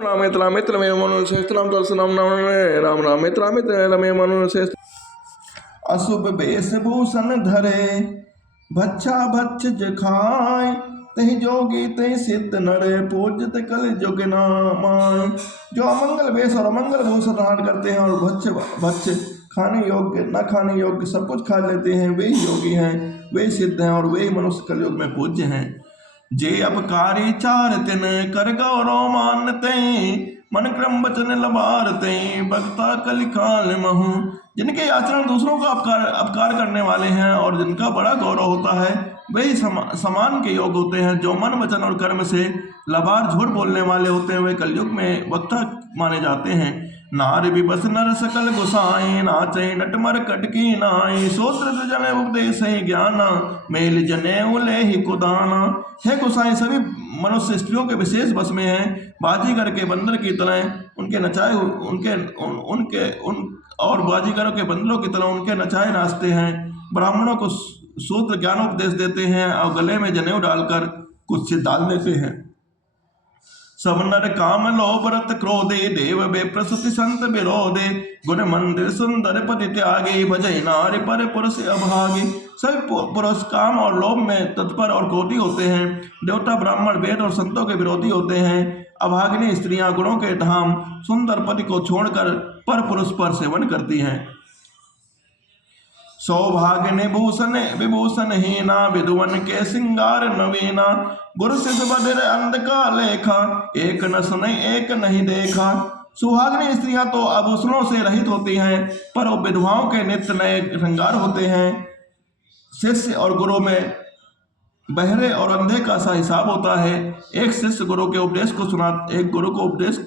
रामेत रामेत रमे मनोश्रेष्ठ राम दर्शनम राम रामेत रामेत रमे मनोश्रेष्ठ। अशुभ वेशभूषण धरे भच्छा भक्ष खाय तहि जोगी तहि सिद्ध नरे पूजित कल जुग नामाय। जो अमंगल वेश और अमंगल भूषण धारण करते हैं और भक्ष भक्ष खाने योग्य न खाने योग्य सब कुछ खा लेते हैं, वे ही योगी हैं, वे सिद्ध हैं और वे ही मनुष्य कलयुग में पूज्य हैं। जे अपकारी चार तिन कर गौरव मानते मन क्रम वचन लबारते भक्ता कलिकाल महु। जिनके आचरण दूसरों का अपकार करने वाले हैं और जिनका बड़ा गौरव होता है, वे ही समान के योग होते हैं। जो मन वचन और कर्म से लबार झूठ बोलने वाले होते हैं, वे कलयुग में वक्ता माने जाते हैं। नार विबस नर सकल गुसाई नाचे नटमर कटकी नाई सोत्र जने उपदेश ज्ञाना मेल जने उले ही कुदाना। हे गुसाई सभी मनुष्य स्त्रियों के विशेष बस में हैं, बाजीगर के बंदर की तरह उनके नचाए और बाजीगरों के बंदरों की तरह उनके नचाए नाचते हैं। ब्राह्मणों को सूत्र ज्ञानोपदेश देते हैं और गले में जनेऊ डालकर कुछ से डाल देते हैं। सब नर काम लोभ रत क्रोधे देव बेप्रसुति संत विरोधे गुण मंदिर सुंदर पति त्यागे भजय नारी पर पुरुष अभागे। सभी पुरुष काम और लोभ में तत्पर और क्रोधी होते हैं, देवता ब्राह्मण वेद और संतों के विरोधी होते हैं। अभागिनी स्त्रियां गुणों के धाम सुंदर पति को छोड़कर पर पुरुष पर सेवन करती हैं। सौभाग्य विभूषण हीना विधुवन के सिंगार नवीना गुरु शिष्य बधिर अंध का लेखा एक न सुने एक नहीं देखा। सुहागिनी स्त्रियां तो आभूषणों से रहित होती हैं, पर वो विधवाओं के नित्य नए श्रृंगार होते हैं। शिष्य और गुरु में बहरे और अंधे का सा हिसाब होता है। एक शिष्य गुरु के उपदेश को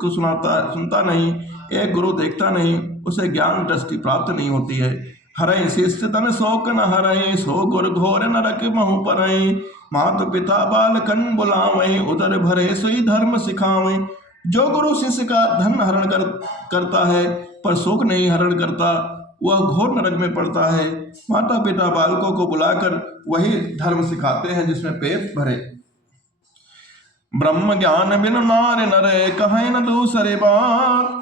सुनता नहीं, एक गुरु देखता नहीं, उसे ज्ञान दृष्टि प्राप्त नहीं होती है। हरई शिष्य तन शोक न हरई सो गुर घोर नरक महु परई मात पिता बालकन बुलावई उदर भरे सोई धर्म सिखावई। जो गुरु शिष्य का धन हरण करता है पर शोक नहीं हरण करता, वह घोर नरक में पड़ता है। माता पिता बालकों को बुलाकर वही धर्म सिखाते हैं जिसमें पेट भरे। ब्रह्म ज्ञान बिन नार नरे कहे न दूसरे बात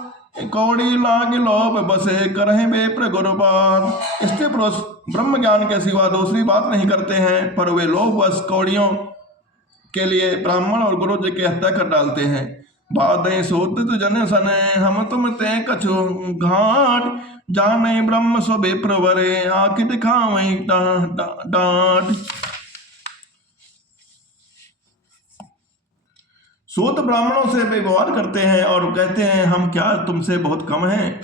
कौड़ी लाग लोभ बसे करहे बेप्र गुरुपात। स्त्री पुरुष ब्रह्म ज्ञान के सिवा दूसरी बात नहीं करते हैं, पर वे लोभवश कौड़ियों के लिए ब्राह्मण और गुरु जी की हत्या कर डालते हैं। बाधे सोत जन सने हम तुम ते कछु घाट जाने ब्रह्म स्व बेप्र वरे आंख दिखावे डांट। सूत ब्राह्मणों से व्यवहार करते हैं और कहते हैं हम क्या तुमसे बहुत कम हैं।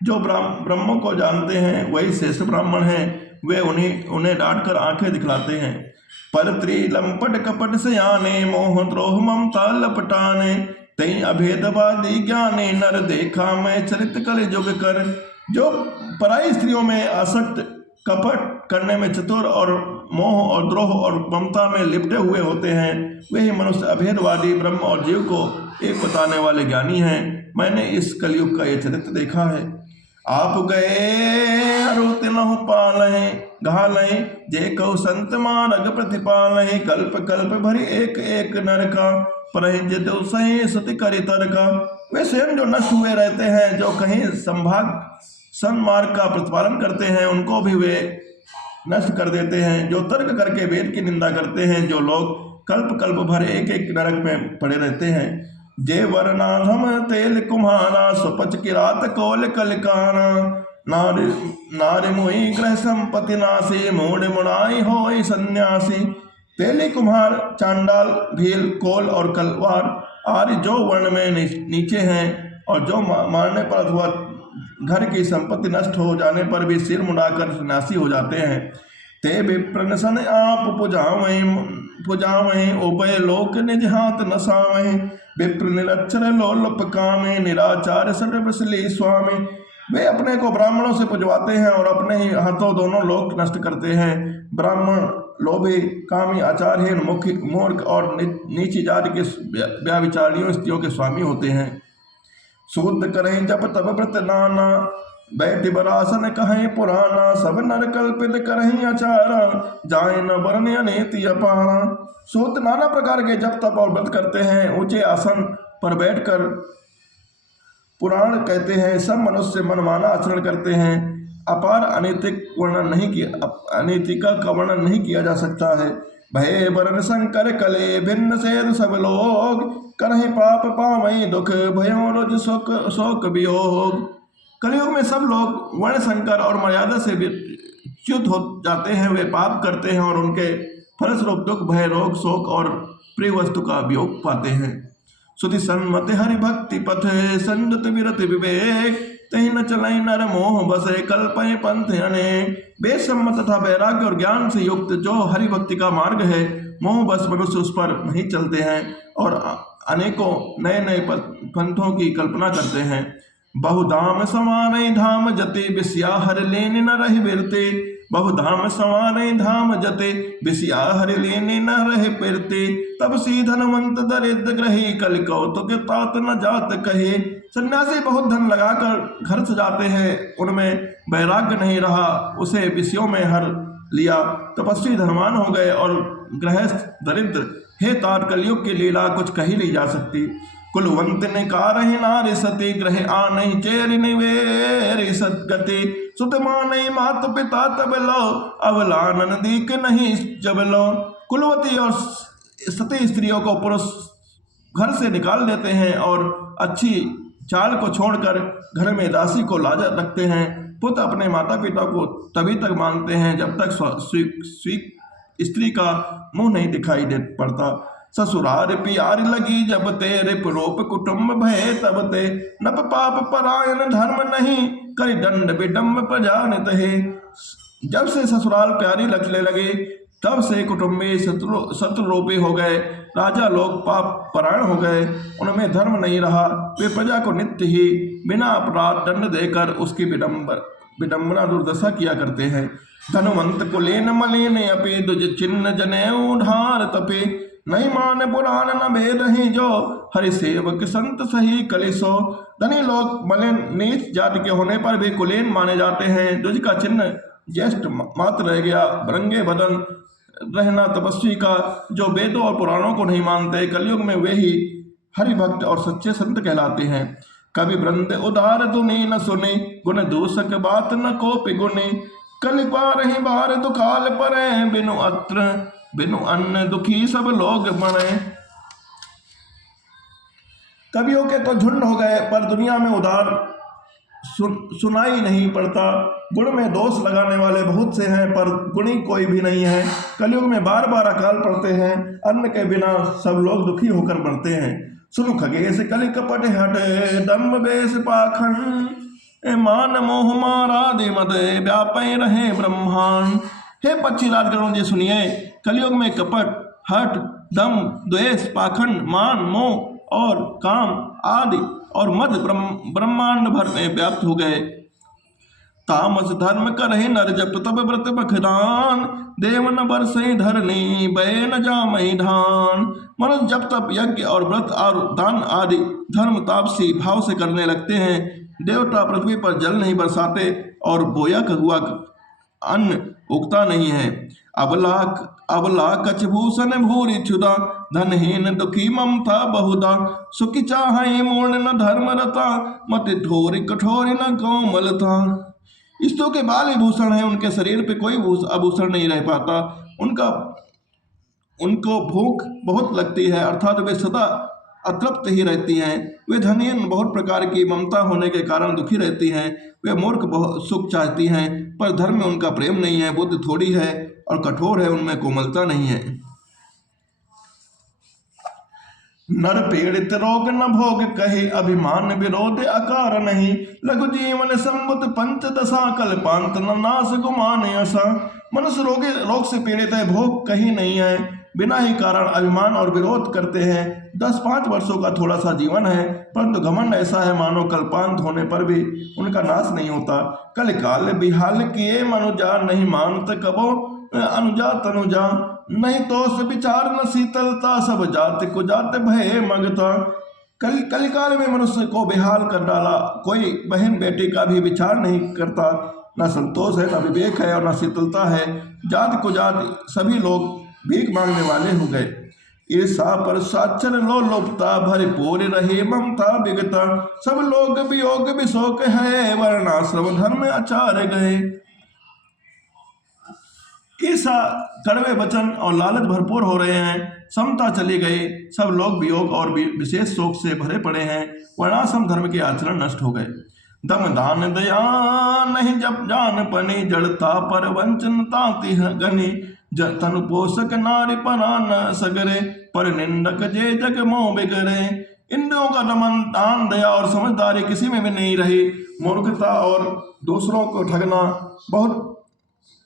जो ब्रह्मों को जानते हैं वही श्रेष्ठ ब्राह्मण हैं, वे उन्हें डांटकर आंखें दिखलाते हैं। पर त्रिलंपट कपट से आने मोह द्रोह ममता लपटाने तई अभेदवादी ज्ञाने नर देखा मैं चरित कल जुग कर। जो पराई स्त्रियों में आसक्त कपट करने में चतुर और मोह और द्रोह और ममता में लिपटे हुए होते हैं, वे ही मनुष्य अभेदवादी ब्रह्म और जीव को एक बताने वाले ज्ञानी हैं। मैंने इस कलयुग का ये चरित्र देखा है। आप गए अरुत नहु पालहि घालहि जे कहु संत मार्ग प्रतिपालहि कल्प कल्प भरी एक एक नरका परहि जो सही सति करि तरका। वे स्वयं जो नष्ट हुए रहते हैं, जो कहीं संभाग सन्मार्ग का प्रतिपालन करते हैं, उनको भी वे नष्ट कर देते हैं। जो तर्क करके वेद की निंदा करते हैं, जो लोग कल्प कल्प भर एक एक नरक में पड़े रहते हैं। जे वरनाधम तेल कुम्हारा सुपच किरात कोल कलिकाना नारी मुई ग्रह संपत्ति नासी मूड मुड़ाई होई सन्यासी। तेली कुम्हार चांडाल भील कोल और कलवार आदि जो वर्ण में नीचे हैं और जो मारने पर अथवा घर की संपत्ति नष्ट हो जाने पर भी सिर मुड़ाकर सन्यासी हो जाते हैं। ते विप्रनसन आप पुजावहीं उभय लोक निज हाथ नसावहीं विप्र निरक्षर लोलप कामे निराचार सर्वसली स्वामी। वे अपने को ब्राह्मणों से पुजवाते हैं और अपने ही हाथों दोनों लोक नष्ट करते हैं। ब्राह्मण लोभी कामी आचारहीन मूर्ख और नीची जाति के व्याविचारियों स्त्रियों के स्वामी होते हैं। शूद्र करें जब तब व्रत नाना बैठ बरासन कहें पुराना सब नर कल्पित करें आचारा जाए न वर्ण अनेति अपारा। सूत नाना प्रकार के जप तप और व्रत करते हैं, ऊंचे आसन पर बैठकर पुराण कहते हैं, सब मनुष्य मनमाना आचरण करते हैं। अपार अनैतिक वर्णन नहीं किया, अनैतिका का वर्णन नहीं किया जा सकता है। भय बरन शंकर कले भिन्न से सब लोग, करहि पाप पावई दुख भयो रोज शोक शोक वियोग। कलयुग में सब लोग वर्ण संकर और मर्यादा से च्युत हो जाते हैं, वे पाप करते हैं और उनके फलस्वरूप दुख भय रोग शोक और प्रिय वस्तु का वियोग पाते हैं। सुधि सन्मति हरि भक्ति पथ संजत विरत विवेक, तही न चलई नर मोह बसे कल्पय पंथ अनेक। बेसम्मत तथा वैराग्य और ज्ञान से युक्त जो हरि भक्ति का मार्ग है, मोह बस मनुष्य उस पर नहीं चलते हैं और अनेकों नए नए पंथों की कल्पना करते हैं। बहुधाम संवारई धाम जते बिसिया हर लेन न रहि बिरते, बहुधाम संवारई धाम जते बिसिया हर लेन न रहे पिरते। तब सी धनवंत दरिद्र ग्रही कल कौतुक तात न जात कहे। सन्यासी बहुत धन लगाकर घर सजाते हैं, उनमें वैराग्य नहीं रहा, उसे विषयों में हर लिया। तपस्वी धनवान हो गए और गृहस्थ दरिद्र। हे तात, कलयुग की लीला कुछ कही नहीं जा सकती। कुलवंत ने कारहि नारि सती, ग्रह आनहि चेरि निवेरि सद्गति। सुत मानहि मात पिता तब लो, अबला नंदीक नहीं जब लो। कुलवती और सती स्त्रियों को पुरुष घर से निकाल देते हैं और अच्छी चाल को छोड़कर घर में दासी को लाजा रखते हैं। पुत्र अपने माता पिता को तभी तक मानते हैं जब तक स्त्री का मुंह नहीं दिखाई दे पड़ता। ससुरार प्यार लगी जब तेरे पुरोप कुटुंब भय तब ते। नप पाप परायण धर्म नहीं, करि दंड विडम्ब प्रजा नित है। जब से ससुराल प्यारी लगने लगे तब से कुटुंबी शत्रुरूपी हो गए, राजा लोग पाप परायण हो गए, उनमें धर्म नहीं रहा। वे प्रजा को नित्य ही बिना अपराध दंड देकर उसकी विडम्बना दुर्दशा किया करते हैं। धनवंत कुलीन मलिन अपि, दुज चिन्ह जनेऊ ढार तपे। नहीं मान पुराण न भेद ही जो, हरि सेवक संत सही कलिसो। धनी लोग मलिन नीच जाति के होने पर भी कुलीन माने जाते हैं। दुज का चिन्ह ज्येष्ठ मात्र रह गया, रंगे बदन रहना तपस्वी का, जो वेदों और पुराणों को नहीं मानते। कलयुग में वे ही हरि भक्त और सच्चे संत कहलाते हैं। कवि वृंद उदार दुनि न सुने, गुण दूषक बात न कोपि गुने। कलि पारहि बार दुखाल परे, बिनु अत्र बिनु अन्न दुखी सब लोग मरे। कवियों के तो झुंड हो गए, पर दुनिया में उदार सुनाई नहीं पड़ता। गुण में दोष लगाने वाले बहुत से हैं, पर गुणी कोई भी नहीं है। कलयुग में बार बार अकाल पड़ते हैं, अन्न के बिना सब लोग दुखी होकर मरते हैं। सुनु खगेश कलि कपट हट, दम्भ बेस पाखंड। मान मोह मारादि मद, व्यापै रहे ब्रह्मांड। हे पक्षी राजगणों जी सुनिए, कलयुग में कपट हट दम द्वेष पाखंड मान मोह और काम आदि और मद ब्रह्मांड भर में व्याप्त हो गए। तामस धर्म करहि नर जप, तब व्रत बखदान। देव न बरसई धरनी, बय न जामहि धान। मनुष्य जब तब यज्ञ और व्रत और दान आदि धर्म तापसी भाव से करने लगते हैं, देवता पृथ्वी पर जल नहीं बरसाते और बोया हुआ अन्न उगता नहीं है। अबला कछ भूषण भूरि क्षुदा, धनहीन दुखी ममता बहुधा। सुखी चाहै मूर्ण न धर्म रता, मति ठोरी कठोरी न कोमलता। स्त्रियों के बाल ही भूषण है, उनके शरीर पे कोई आभूषण नहीं रह पाता। उनको भूख बहुत लगती है, अर्थात वे सदा अतृप्त ही रहती हैं। वे धनीन बहुत प्रकार की ममता होने के कारण दुखी रहती हैं। वे मूर्ख बहुत सुख चाहती हैं, पर धर्म में उनका प्रेम नहीं है। बुद्धि थोड़ी है और कठोर है, उनमें कोमलता नहीं है। नर पीड़ित रोग न भोग कहे, अभिमान विरोध अकार नहीं। लघु जीवन संबत पंच दशा, कल्पांत न नाश गुमान ऐसा। मनुष्य रोग से पीड़ित है, भोग कहीं नहीं है, बिना ही कारण अभिमान और विरोध करते हैं। 10-5 वर्षों का थोड़ा सा जीवन है, परंतु घमंड ऐसा है मानो कल्पांत होने पर भी उनका नाश नहीं होता। कल काल बिहाल किए मनुजा, नहीं मानत कबो अनुजा तनुजा। नहीं तो विचार न शीतलता, सब जात को जात भय मगता। कलिकाल में मनुष्य को बेहाल कर डाला, कोई बहन बेटी का भी विचार नहीं करता। न संतोष है, न विवेक है और न शीतलता है। जात को जात सभी लोग भीख मांगने वाले हो गए। ईर्षा पर साचर लोलुपता भरपूर रहे ममता विगता। सब लोग वियोग विशोक है वर्णाश्रम धर्म आचार गए। ईर्षा कड़वे वचन और लालच भरपूर हो रहे हैं, समता चली गई, सब लोग वियोग और विशेष शोक से भरे पड़े हैं, वर्णाश्रम धर्म के आचरण नष्ट हो गए। दम दान दया नहीं जब जान पनी जड़ता पर वंचनता तिह गनी। तनु पोषक नारी परान सगरे पर निंदक जे जग मोह बिगड़े। इंद्रियों का दमन दान दया और समझदारी किसी में भी नहीं रही। मूर्खता और दूसरों को ठगना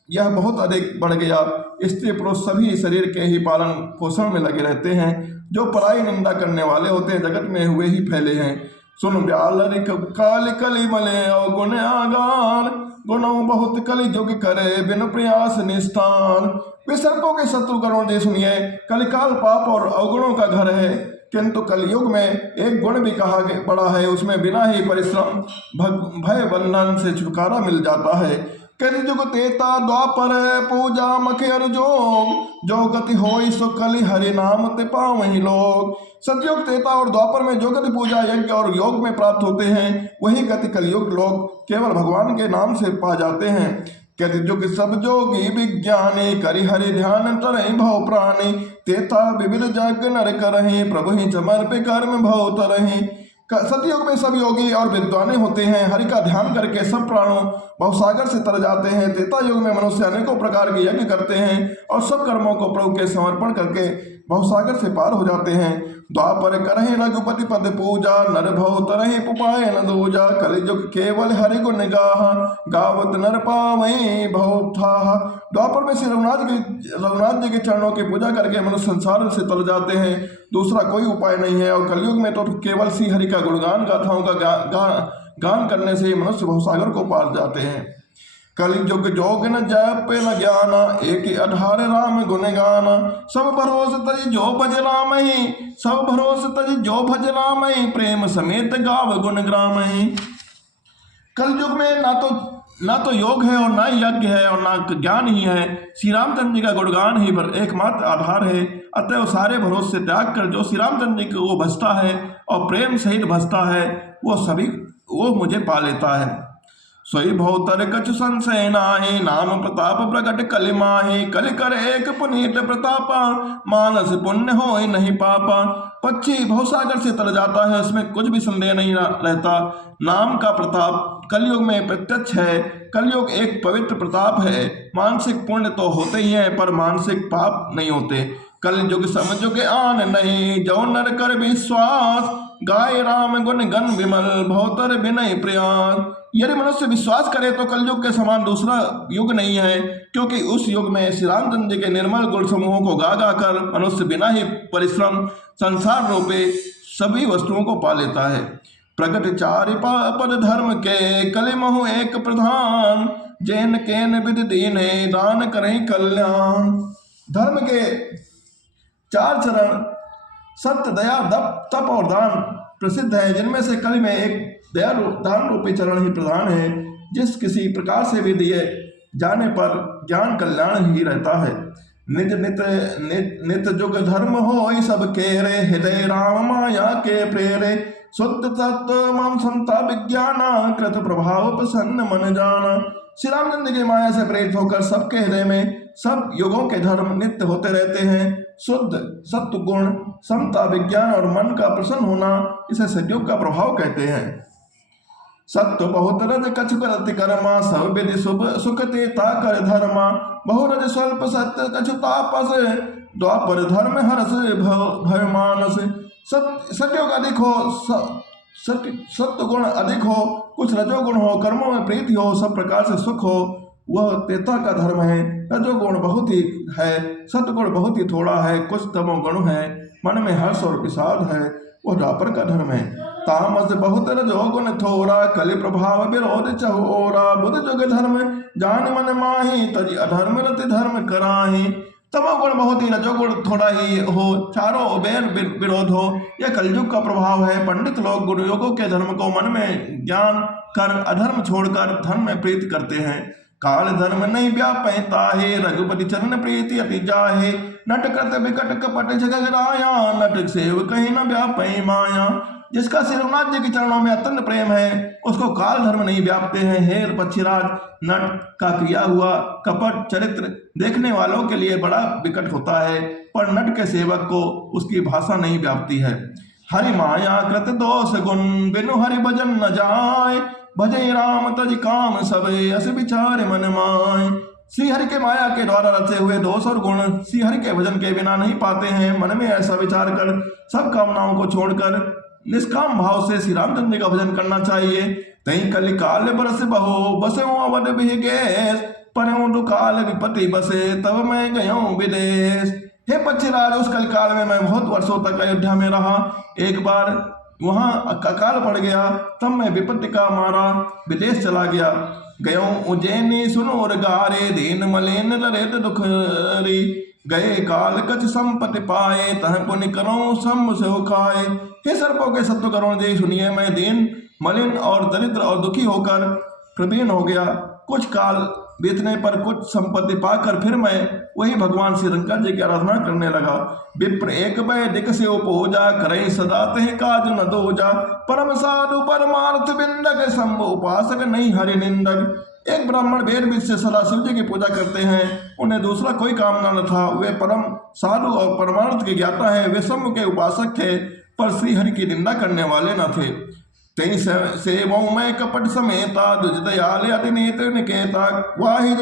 यह बहुत अधिक बढ़ गया। स्त्री पुरुष सभी शरीर के ही पालन पोषण में लगे रहते हैं। जो पराई निंदा करने वाले होते हैं जगत में हुए ही फैले हैं। सुन ब्याल काल कली मले और गुण आगान। गुणों बहुत कली जुग करे बिन प्रयास निष्ठान। वे सर्पों के शत्रु करुण जी सुनिए, कलिकाल पाप और अवगुणों का घर है, किंतु कलयुग में एक गुण भी कहा बड़ा है, उसमें बिना ही परिश्रम भय बंधन से छुटकारा मिल जाता है। कलियुग तेता द्वापर पूजा मखेर जोग। जो गति होई सो कलि हरि नाम ते पावहि लोग। सतयुग त्रेता और द्वापर में जो गति पूजा यज्ञ और योग में प्राप्त होते हैं, वही गति कलयुग लोग केवल भगवान के नाम से पा जाते हैं। कलियुग सब जोगी विज्ञानी करि हरि ध्यान तरहि भव प्राणी। तेता विविध जग नर करहि प्रभु ही समर्पे कर्म भव तरहि। सतयुग में सब योगी और विद्वानी होते हैं, हरि का ध्यान करके सब प्राणों भवसागर से तर जाते हैं। त्रेता युग में मनुष्य अनेकों प्रकार के यज्ञ करते हैं और सब कर्मों को प्रभु के समर्पण करके भवसागर से पार हो जाते हैं। द्वापर करहि रघुपति पद पूजा नर भव तरहि पुपाय न दूजा। कलियुग केवल हरि गुण गाहा गावत नर पावहि भव ठाहा। द्वापर में श्री रघुनाथ जी के चरणों की पूजा करके मनुष्य संसार से तर जाते हैं, दूसरा कोई उपाय नहीं है। और कलयुग में तो केवल श्री हरि का गुणगान गाथाओं का गान करने से ही मनुष्य भवसागर को पार जाते हैं। कलियुग जोग न जप न ज्ञाना एक आधार राम गुण गाना। सब भरोस तज जो भज राम ही सब भरोस तज जो भज राम ही प्रेम समेत गाव गुण ग्राम ही। कलयुग में ना तो योग है और ना यज्ञ है और ना ज्ञान ही है। श्री रामचंद्र जी का गुणगान ही एकमात्र आधार है। अतः सारे भरोसे से त्याग कर जो श्री रामचंद्र जी को भजता है और प्रेम सहित भजता है, वो मुझे पा लेता है। सोई भवतर कछु संशय नाहि नाम प्रताप प्रकट कलि माहि। कलि कर एक पुनीत प्रतापा मानस पुण्य होय नहीं पापा। पक्षी भवसागर से तर जाता है, उसमें कुछ भी संदेह नहीं रहता। नाम का प्रताप कलयुग में प्रत्यक्ष है। कलयुग एक पवित्र प्रताप है। मानसिक पुण्य तो होते ही हैं पर मानसिक पाप नहीं होते। कलयुग समझ के आन नहीं जो नर कर विश्वास। गाय राम गुण गण विमल भवतर विनय प्रयास। यदि मनुष्य विश्वास करे तो कलयुग के समान दूसरा युग नहीं है, क्योंकि उस युग में श्री रामचंद्र जी के निर्मल गुण समूहों को गा गा कर मनुष्य बिना ही परिश्रम संसार रूपे सभी वस्तुओं को पा लेता है। प्रकट चारि पद धर्म के कलि महु एक प्रधान। जैन केन विधि दीने दान करें कल्याण। धर्म के चार चरण सत्य दया तप और दान प्रसिद्ध है, जिनमें से कलि में एक दया दान रूपी चरण ही प्रधान है। जिस किसी प्रकार से भी दिए जाने पर ज्ञान कल्याण ही रहता है। निज नित जुग धर्म हो सब केरे हृदय राम माया के प्रेरे। शुद्ध तत्व मम समता विज्ञाना कृत प्रभाव प्रसन्न मन जाना। श्री रामचंद्र की माया से प्रेरित होकर सबके हृदय में सब युगों के धर्म नित्य होते रहते हैं। शुद्ध सत्व गुण समता विज्ञान और मन का प्रसन्न होना, इसे सतयुग का प्रभाव कहते हैं। सत्व बहुत रज कछु करति कर्मा सब विधि शुभ सुख तेता कर धर्मा। बहुरज स्वल्प सत्य कछु तापस द्वापर धर्म हरस भय मानस। सत्योग अधिक हो सत्य गुण अधिक हो, कुछ रजोगुण हो, कर्मों में प्रीति हो, सब प्रकार से सुख हो, वह तेता का धर्म है। रजोगुण बहुत ही है, सत्गुण बहुत ही थोड़ा है, कुछ तमोगुण है, मन में हर्ष और विषाद है, वह द्वापर का धर्म है। तामस बहुत रजोगुण थोड़ा कलि प्रभाव विरोध चहोरा। बुध जुग धर्म जान मन माही तज अधर्म रति धर्म कराही। तमोगुण बहुत ही रजोगुण थोड़ा ही हो, चारों बैर विरोध हो, यह कलयुग का प्रभाव है। पंडित लोग गुरुयोगों के धर्म को मन में ज्ञान कर अधर्म छोड़कर धर्म में प्रीति करते हैं। काल धर्म नहीं व्यापता है, रघुपति चरण प्रीति अति जाहे। नट कृत विकट कपट जगत राया, नट सेव कहीं न व्यापै माया। जिसका श्री रघुनाथ जी के चरणों में अत्यंत प्रेम है, उसको काल धर्म नहीं व्यापते हैं। हे पक्षीराज, नट का किया हुआ कपट चरित्र देखने वालों के लिए बड़ा विकट होता है, पर नट के सेवक को उसकी भाषा नहीं व्यापती है। हरि माया कृत दोष गुण, बिनु हरि भजन न जाय। भजै राम तज काम सबे, अस विचार मन माय। श्री हरि के माया के द्वारा रचे हुए दोष और गुण श्री हरि के भजन के बिना नहीं पाते हैं। मन में ऐसा विचार कर सब कामनाओं को छोड़कर निष्काम भाव से श्री रामचंद्र का भजन करना चाहिए। तई कलि काल बरस बहो, बसो अवध बिहगेश। परम दुकाल विपत्ति बसे, तब मैं गयों विदेश। हे पक्षीराज, उस कल काल में मैं बहुत वर्षों तक अयोध्या में रहा। एक बार वहां अकाल पड़ गया, तब मैं विपत्ति का मारा विदेश चला गया। गयो उज्जैनी सुनोर गारे, दीन मलिन लरेत दुखरी। गए काल कछ संपत्ति पाए, तह पुण्य करो सम से खाए। हे सर्पों के सत्व करुण जी, सुनिए, मैं दीन मलिन और दरिद्र और दुखी होकर प्रवीण हो गया। कुछ काल बीतने पर कुछ संपत्ति पाकर फिर मैं वही भगवान श्री शंकर जी की आराधना करने लगा। विप्र एक वैदिक से उपजा, करई सदा तह काज न दोजा। परम साधु परमार्थ बिंदक, शंभु उपासक नहीं हरि निंदक। एक ब्राह्मण वेद विद से सदा शिव जी की पूजा करते हैं, उन्हें दूसरा कोई कामना न था। वे परम साधु और परमार्थ के ज्ञाता है, वे शंभु के उपासक थे, पर श्री हरि की निंदा करने वाले न थे। तई सेवों में कपट समेता, दुज दयाल अति नेत्र निकेता। वाहि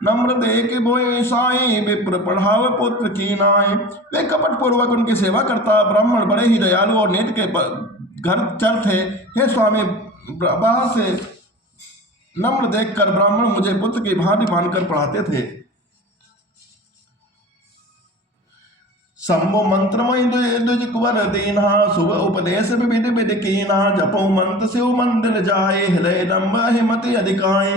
नम्र देख बोए साई, विप्र पढ़ाव पुत्र की नाय। वे कपट पूर्वक उनकी सेवा करता। ब्राह्मण बड़े ही दयालु और नेत्र के घर चर थे। हे स्वामी, बाहर से नम्र देखकर ब्राह्मण मुझे पुत्र की भांति मानकर पढ़ाते थे। शंभु मंत्रमय द्विज कुंवर दीना, शुभ उपदेश विधि विधि कीना। जपो मंत्र शिव मंदिर जाए, हृदय दम्भ हिमति अधिकाए।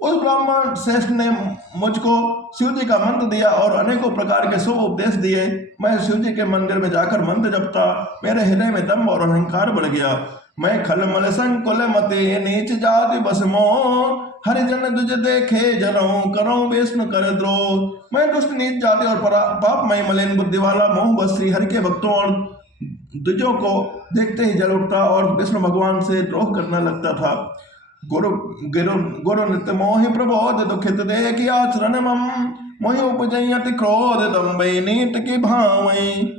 उस ब्राह्मण श्रेष्ठ ने मुझको शिव जी का मंत्र दिया और अनेकों प्रकार के शुभ उपदेश दिए। मैं शिव जी के मंदिर में जाकर मंत्र जपता, मेरे हृदय में दम्भ और अहंकार बढ़ गया। मैं खलमल संकुल मते, नीच जाति बस मोह। हरिजन दुज देखे जलऊं, करऊं विष्णु कर द्रोह। मैं दुष्ट नीच जाति और पापमय मलिन बुद्धि वाला मोह बस श्री हरि के भक्तों और दुजों को देखते ही जल उठता और विष्णु भगवान से द्रोह करने लगता था। गुरु गुरु गुरु नित्य मोहि प्रबोध, दुखित देख आचरण मम। मोहि उपजई अति क्रोध, दम्भई नीत की भावई।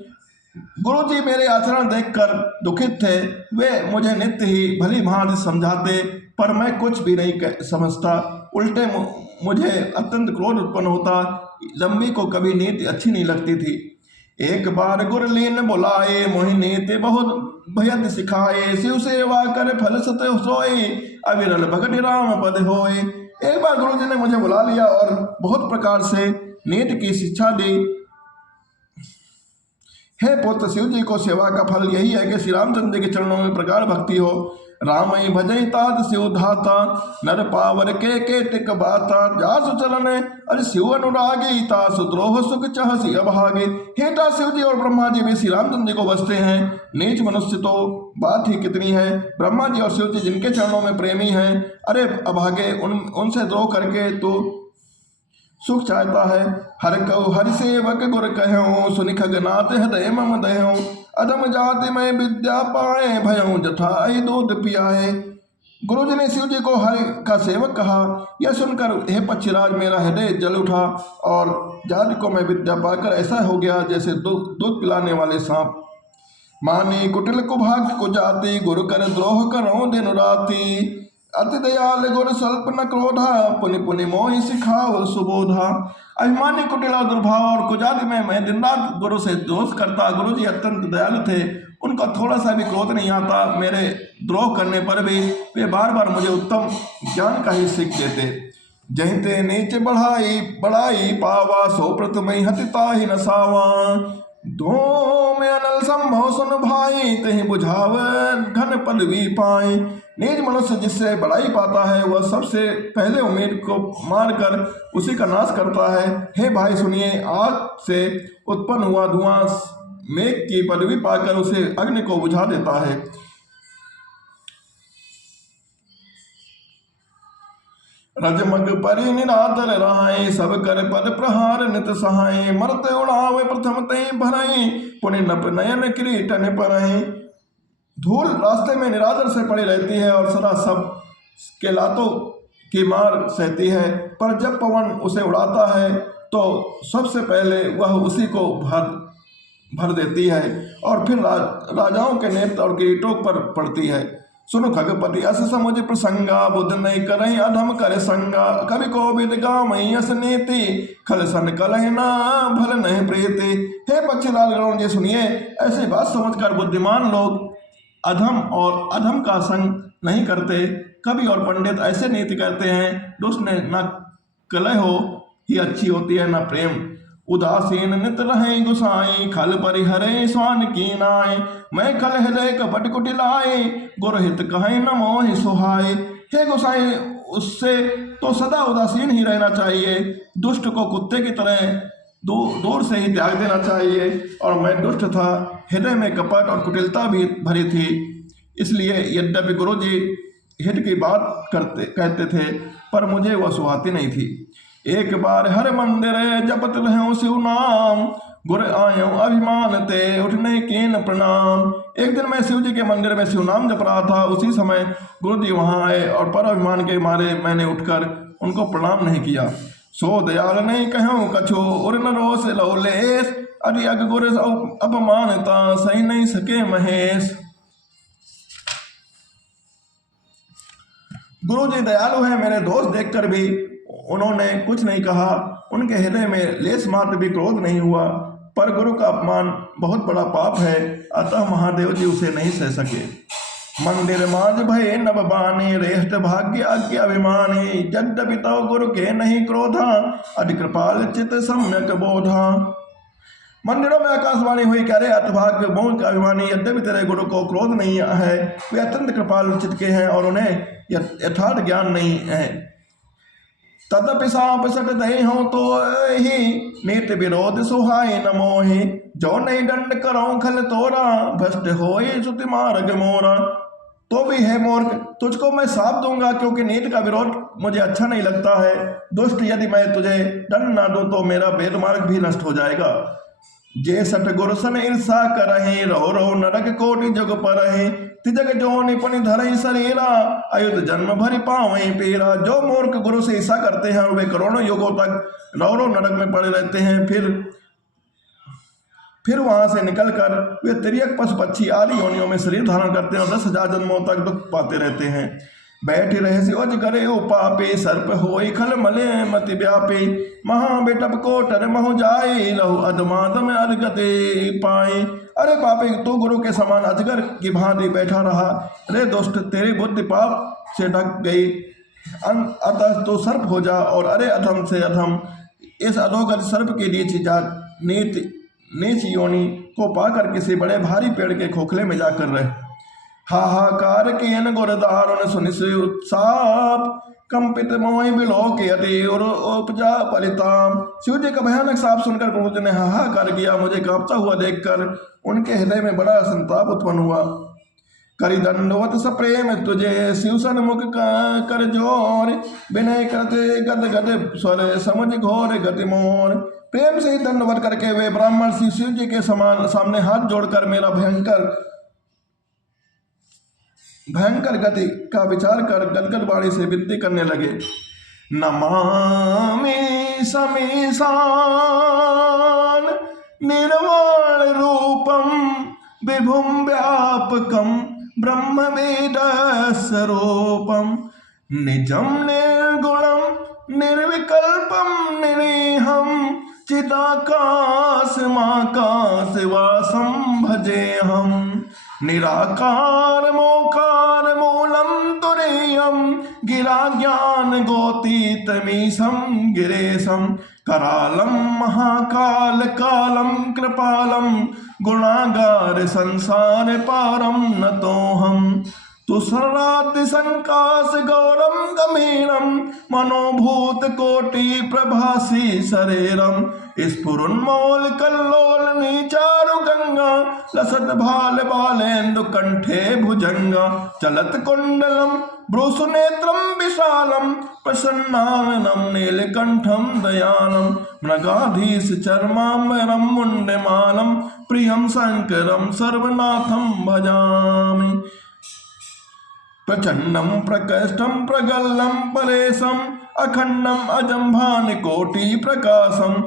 गुरु जी मेरे आचरण देखकर दुखित थे। वे मुझे नित्य ही भली भांति समझाते, पर मैं कुछ भी नहीं समझता। उल्टे मुझे अत्यंत क्रोध उत्पन्न होता। लंबी को कभी नीति अच्छी नहीं लगती थी। एक बार गुरलीन बुलाए, मोहि नीति बहुत भयत सिखाए। शिव सेवा कर फल सत सोए, अविरल भगत राम पद होए। एक बार गुरु जी ने मुझे बुला लिया और बहुत प्रकार से नीति की शिक्षा दी। हे पुत्र, शिव जी को सेवा का फल यही है कि श्री रामचंद्र के चरणों में प्रगाढ़ भक्ति हो। रामई भजई तात शिव धाता, नर पावर के टिक बाता। जासु चलन अरे शिव अनुरागी, तासु द्रोह सुख चहसी अभागे। हेटा शिव जी और ब्रह्मा जी भी श्री रामचंद्र जी को बसते हैं। नीच मनुष्य तो बात ही कितनी है, ब्रह्मा जी और शिव जी जिनके चरणों में प्रेमी हैं, अरे अभागे उनसे द्रोह करके तो सुख चाहता है। हर कहु हरि सेवक गुर कहूँ, सुनि खगनाथ हृदय मम दहूँ। अधम जाति में विद्या पाए, भयऊँ जठाई दूध पियाए। गुरु जी ने शिव जी को हरि का सेवक कहा। यह सुनकर हे पक्षीराज, मेरा हृदय जल उठा और जाति को मैं विद्या पाकर ऐसा हो गया जैसे दूध पिलाने वाले सांप। मानी कुटिल कुभाग को जाति, गुरु कर द्रोह करो दिन राति। अति दयाल गुरु स्वल्प न क्रोधा, पुनि पुनि मोहि सिखाओ सुबोधा। अभिमानी कुटिल और दुर्भाव और कुजाति में मैं दिन रात गुरु से दोष करता। गुरु जी अत्यंत दयालु थे, उनका थोड़ा सा भी क्रोध नहीं आता। मेरे द्रोह करने पर भी वे बार बार मुझे उत्तम ज्ञान का ही सीख देते। जहिते नीचे बढ़ाई पावा, सो प्रथम हतिता ही नसावा। दो में अनल संभव सुन भाई, तही बुझाव घन पदवी पाए। नीच मनुष्य जिससे बड़ाई पाता है, वह सबसे पहले उम्मीद को मारकर उसी का नाश करता है। हे भाई सुनिए, आग से उत्पन्न हुआ धुआं मेघ की पदवी पाकर उसे अग्नि को बुझा देता है। रजमग परि निरादर रहाए, सब कर पद प्रहार नित सहाय, मरते उड़ावे प्रथम ते भराए, पुण्य नप नयन किरीटन परहे। धूल रास्ते में निरादर से पड़ी रहती है और सदा सब के लातों की मार सहती है, पर जब पवन उसे उड़ाता है तो सबसे पहले वह उसी को भर देती है और फिर राजाओं के नेत्र और किरीटों पर पड़ती है। सुनो खगपति अस समुझ प्रसंगा, बुद्ध नहीं करहि अधम करे संगा, कवि कोविद गामहि अस नीति, खल सन कलहि ना भल नहीं प्रीति। हे पक्षीलाल गरुड़ जी सुनिए, ऐसी बात समझकर बुद्धिमान लोग अधम और अधम का संग नहीं करते। कवि और पंडित ऐसे नीति करते हैं, दुष्ट ने न कलह हो ही अच्छी होती है न प्रेम। उदासीन नित रहे गुसाई, खल परिहरे स्वान की नाय, मैं खल हृदय कपट कुटिलाए, गुरहित कहे न मोहि सुहाय। हे गुसाई, उससे तो सदा उदासीन ही रहना चाहिए, दुष्ट को कुत्ते की तरह दूर से ही त्याग देना चाहिए। और मैं दुष्ट था, हृदय में कपट और कुटिलता भी भरी थी, इसलिए यद्यपि गुरुजी हित की बात कहते थे पर मुझे वह सुहाती नहीं थी। एक बार हर मंदिर जपत रहो शिव नाम, गुर आयो अभिमान ते उठने कीन प्रणाम। एक दिन मैं शिव जी के मंदिर में शिव नाम जप रहा था, उसी समय गुरु जी वहाँ आए और पर अभिमान के मारे मैंने उठकर उनको प्रणाम नहीं किया। सो दयाल नहीं कहूँ कछु, उर न रोष लो लेस, अरि अग गुर अपमानता सही नहीं सके महेश। गुरु जी दयालु है, मेरे दोष देखकर भी उन्होंने कुछ नहीं कहा, उनके हृदय में लेस मात्र भी क्रोध नहीं हुआ। पर गुरु का अपमान बहुत बड़ा पाप है, अतः महादेव जी उसे नहीं सह सके। मंदिर माज भय नभ बानी, रेष्ट भाग्य अज्ञ अभिमानी, यद्यपि तव गुरु के नहीं क्रोधा, अति कृपाल चित सम्यक बोधा। मंदिरों में आकाशवाणी हुई, कह रहे अतभाग्य मोह का अभिमानी, यद्यपि तेरे गुरु को क्रोध नहीं है, वे अत्यंत कृपाल चित्त के हैं और उन्हें यथार्थ ज्ञान नहीं है। तदपि साप सट दही हो तो ही, नीत विरोध सुहाय न मोहि, जो नहीं दंड करो खल तोरा, भ्रष्ट होए सुति मार्ग मोरा। तो भी है मूर्ख, तुझको मैं साप दूंगा क्योंकि नीति का विरोध मुझे अच्छा नहीं लगता है। दुष्ट, यदि मैं तुझे दंड ना दूं तो मेरा वेद मार्ग भी नष्ट हो जाएगा। जे सट गुरुसन ईर्षा करहि, रो रो नरक कोटि जग परहि, तिजग जोनि पनि धरहि शरीरा, अयुध जन्म भरि पावहि पीरा। जो मूर्ख गुरु से ईर्षा करते हैं वे करोड़ों युगों तक रो रो नरक में पड़े रहते हैं, फिर वहां से निकलकर वे तिर्यक पशु पक्षी आदि योनियों में शरीर धारण करते हैं और 10,000 जन्मों तक दुख पाते रहते हैं। बैठ रहे सिवज करे उपापे, सर्प होई खल मले मति व्यापे, महाबेटप को टर महु जाए, लहु अधमादम अर्गते पाए। अरे पापे, तू गुरु के समान अजगर की भांति बैठा रहा। अरे दुष्ट, तेरी बुद्धि पाप से ढक गई, अतः तो सर्प हो जा। और अरे अधम से अधम, इस अधोगत सर्प की नीच योनि को पाकर किसी बड़े भारी पेड़ के खोखले में जाकर रहे। हाहाकार कियन गुरदारुन सुनि उत्साप, कंपित मोहि बिलोक यति उपजा परिताम। शिव जी का भयानक साप सुनकर गुरु जी ने हाहाकार किया। मुझे कांपता हुआ देखकर उनके हृदय में बड़ा संताप उत्पन्न हुआ। करि दंडवत सप्रेम तुझे, शिव सन्मुख कर जोर, विनय करते गद गद स्वर समझ घोर गति मोर। प्रेम से ही दंडवत करके वे ब्राह्मण शिव जी के सामने हाथ जोड़कर मेरा भयंकर गति का विचार कर गदगद वाणी से विनती करने लगे। नमामि समीसान निर्वाण रूपम, विभुम व्यापकम ब्रह्मवेद स्वरूपम, निजम निर्गुणम निर्विकल्पम निरीहम, चिदाकाश माकाश वासम भजे हम। निराकार मोकार मूलम तुरीयम, गिरा ज्ञान गोतीतमीशम गिरेशम, करालम महाकाल कालम कृपालम, गुणागार संसार पारम नतोहम। तुसराति संकाश गौरम गमीरम, मनोभूत कोटि प्रभासी शरीरम, स्फुरन्मौल कल्लोल नीचारु गंगा लसत भाल बालेन्दु कंठे भुजंगा चलत कुंडलम भ्रूसुनेत्रम विशालम प्रसन्नाननम नीलकंठम दयालम मृगाधीश चर्माम्बरम मुंडमालम प्रियम शंकरम सर्वनाथम भजामि प्रचंडम प्रकृष्टम प्रगल्लम परेशम अखंडम अजम्भान कोटि प्रकाशम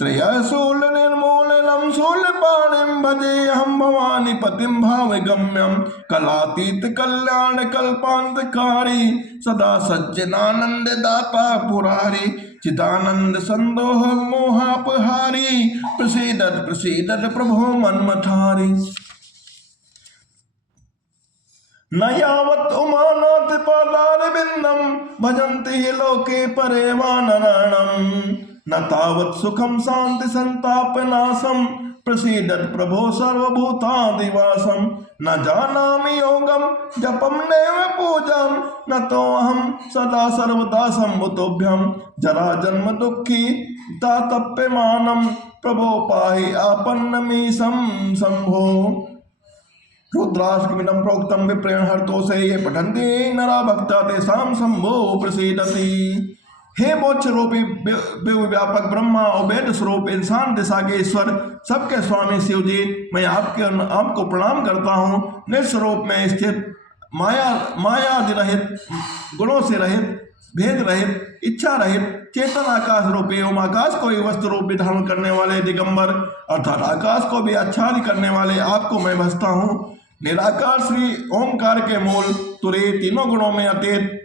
त्रयशूल निर्मूलनम शूलपाणिम भजे हम भवानी पतिम भावगम्यम कलातीत कल्याण कल्पांतकारी सदा सज्जनानंद दाता पुरारी चिदानंद संदोह मोहापहारी प्रसीदत प्रसीदत प्रभो मन्मथारी न यावत् उमानाथ पादारविंदम भजन्ति हि लोके परे वानराणम न तावत् सुखम शांति संताप नाशम प्रसीदत प्रभो सर्वभूतादिवासम न जानामि योगम जपम नैव पूजम न तो अहम सदा सर्वदा सम्मुतोभ्यम जरा जन्म दुखी तातप्यमानम प्रभो पाहि आपन्नमीशं शंभो रुद्राष्टकमिदं प्रोक्तं विप्रेण हर्तोषे ये पठन्ति नरा भक्ता तेषां शंभो प्रसीदति। हे मोक्ष रूपी व्यापक ब्रह्मा और वेद स्वरूप इंसान दिशा के ईश्वर सबके स्वामी शिव जी, मैं आपको प्रणाम करता हूँ। निस्वरूप में स्थित माया रहित, गुणों से रहित, भेद रहित, इच्छा रहित, चेतन आकाश रूपी ओम आकाश को ही वस्तु रूप धारण करने वाले दिगंबर अर्थात आकाश को भी आच्छादित करने वाले आपको मैं भजता हूँ। निराकार श्री ओमकार के मूल तुरे तीनों गुणों में अतीत,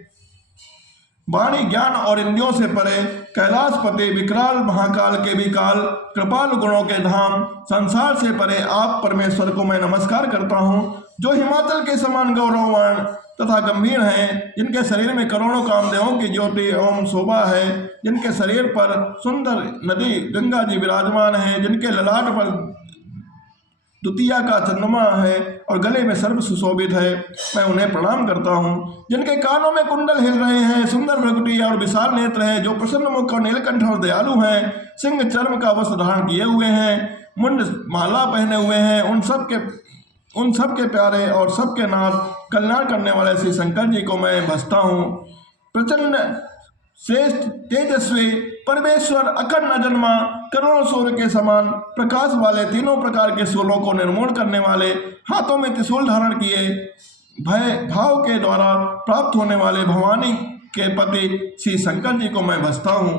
वाणी ज्ञान और इंद्रियों से परे, कैलाशपति विकराल महाकाल के भी काल, कृपाल गुणों के धाम, संसार से परे आप परमेश्वर को मैं नमस्कार करता हूँ, जो हिमाचल के समान गौरववान तथा गंभीर हैं, जिनके शरीर में करोड़ों कामदेवों की ज्योति एवं शोभा है, जिनके शरीर पर सुंदर नदी गंगा जी विराजमान है, जिनके ललाट पर द्वितीया का चंद्रमा है और गले में सर्व सुशोभित है, मैं उन्हें प्रणाम करता हूँ। जिनके कानों में कुंडल हिल रहे हैं, सुंदर भ्रुकुटी और विशाल नेत्र हैं, जो प्रसन्न मुख और नीलकंठ और दयालु हैं, सिंह चर्म का वस्त्र धारण किए हुए हैं, मुंड माला पहने हुए हैं, उन सब के प्यारे और सबके नाथ कल्याण करने वाले श्री शंकर जी को मैं भजता हूँ। प्रचंड श्रेष्ठ तेजस्वी परमेश्वर अखंड अजन्मा करोड़ों सूर्य के समान प्रकाश वाले तीनों प्रकार के शूलों को निर्मूल करने वाले, हाथों में त्रिशूल धारण किए भय भाव के द्वारा प्राप्त होने वाले भवानी के पति श्री शंकर जी को मैं भजता हूँ।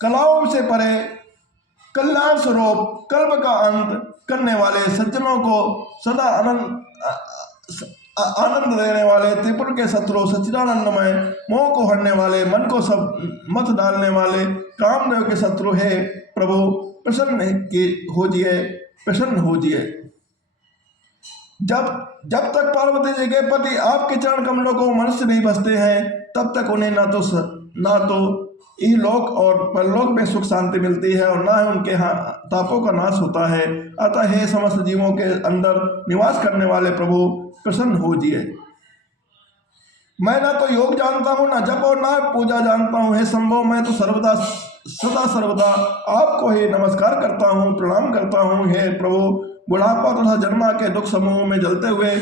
कलाओं से परे कल्याण स्वरूप कल्प का अंत करने वाले, सज्जनों को सदा आनंद देने वाले, त्रिपुर के शत्रु सच्चिदानंदमय, मोह को हरने वाले, मन को सब मत डालने वाले, कामदेव के शत्रु है प्रभु प्रसन्न होजिए। जब तक पार्वती जी के पति आपके चरण कमलों को मनुष्य नहीं भजते हैं, तब तक उन्हें ना तो इहलोक और परलोक में सुख शांति मिलती है और ना ही उनके तापों का नाश होता है। अतः हे समस्त जीवों के अंदर निवास करने वाले प्रभु प्रसन्न होजिए। मैं ना तो योग जानता हूँ, ना जप और ना पूजा जानता हूँ। हे संभव, मैं तो सदा सर्वदा आपको ही नमस्कार करता हूँ, प्रणाम करता हूँ। हे प्रभु, बुढ़ापा तथा जन्मा के दुख समूह में जलते हुए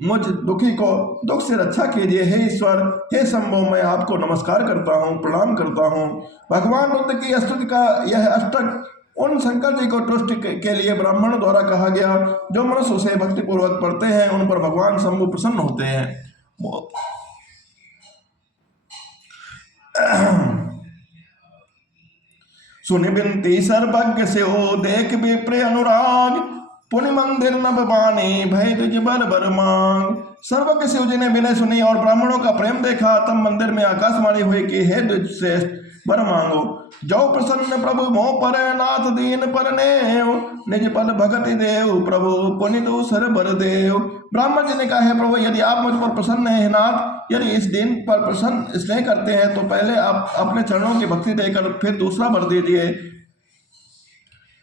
मुझ दुखी को दुख से रक्षा कीजिए। हे ईश्वर, हे संभव, मैं आपको नमस्कार करता हूँ, प्रणाम करता हूँ। भगवान रुद्र की स्तुति का यह अष्टक उन शंकर जी को तुष्ट के लिए ब्राह्मणों द्वारा कहा गया, जो मनुष्य उसे भक्तिपूर्वक पढ़ते हैं, उन पर भगवान शंभु प्रसन्न होते हैं। सुनि बिनती सर्वज्ञ से हो, देख विप्र अनुराग, पुण्य मंदिर नभ बानी, भय तुझ बर मांग। सर्वज्ञ शिव जी ने विनय सुनी और ब्राह्मणों का प्रेम देखा, तब मंदिर में आकाशवाणी हुई कि हे तुझ श्रेष्ठ, बर मांगो। जो प्रसन्न प्रभु मोह पर नाथ दीन पर नेव, निज पद भगति देव प्रभु पुनि दूसर बर देव। ब्राह्मण जी ने कहा, है प्रभु, यदि आप मुझ पर प्रसन्न हैं नाथ, यदि इस दिन पर प्रसन्न स्नेह करते हैं, तो पहले आप अपने चरणों की भक्ति देकर फिर दूसरा बर दीजिए।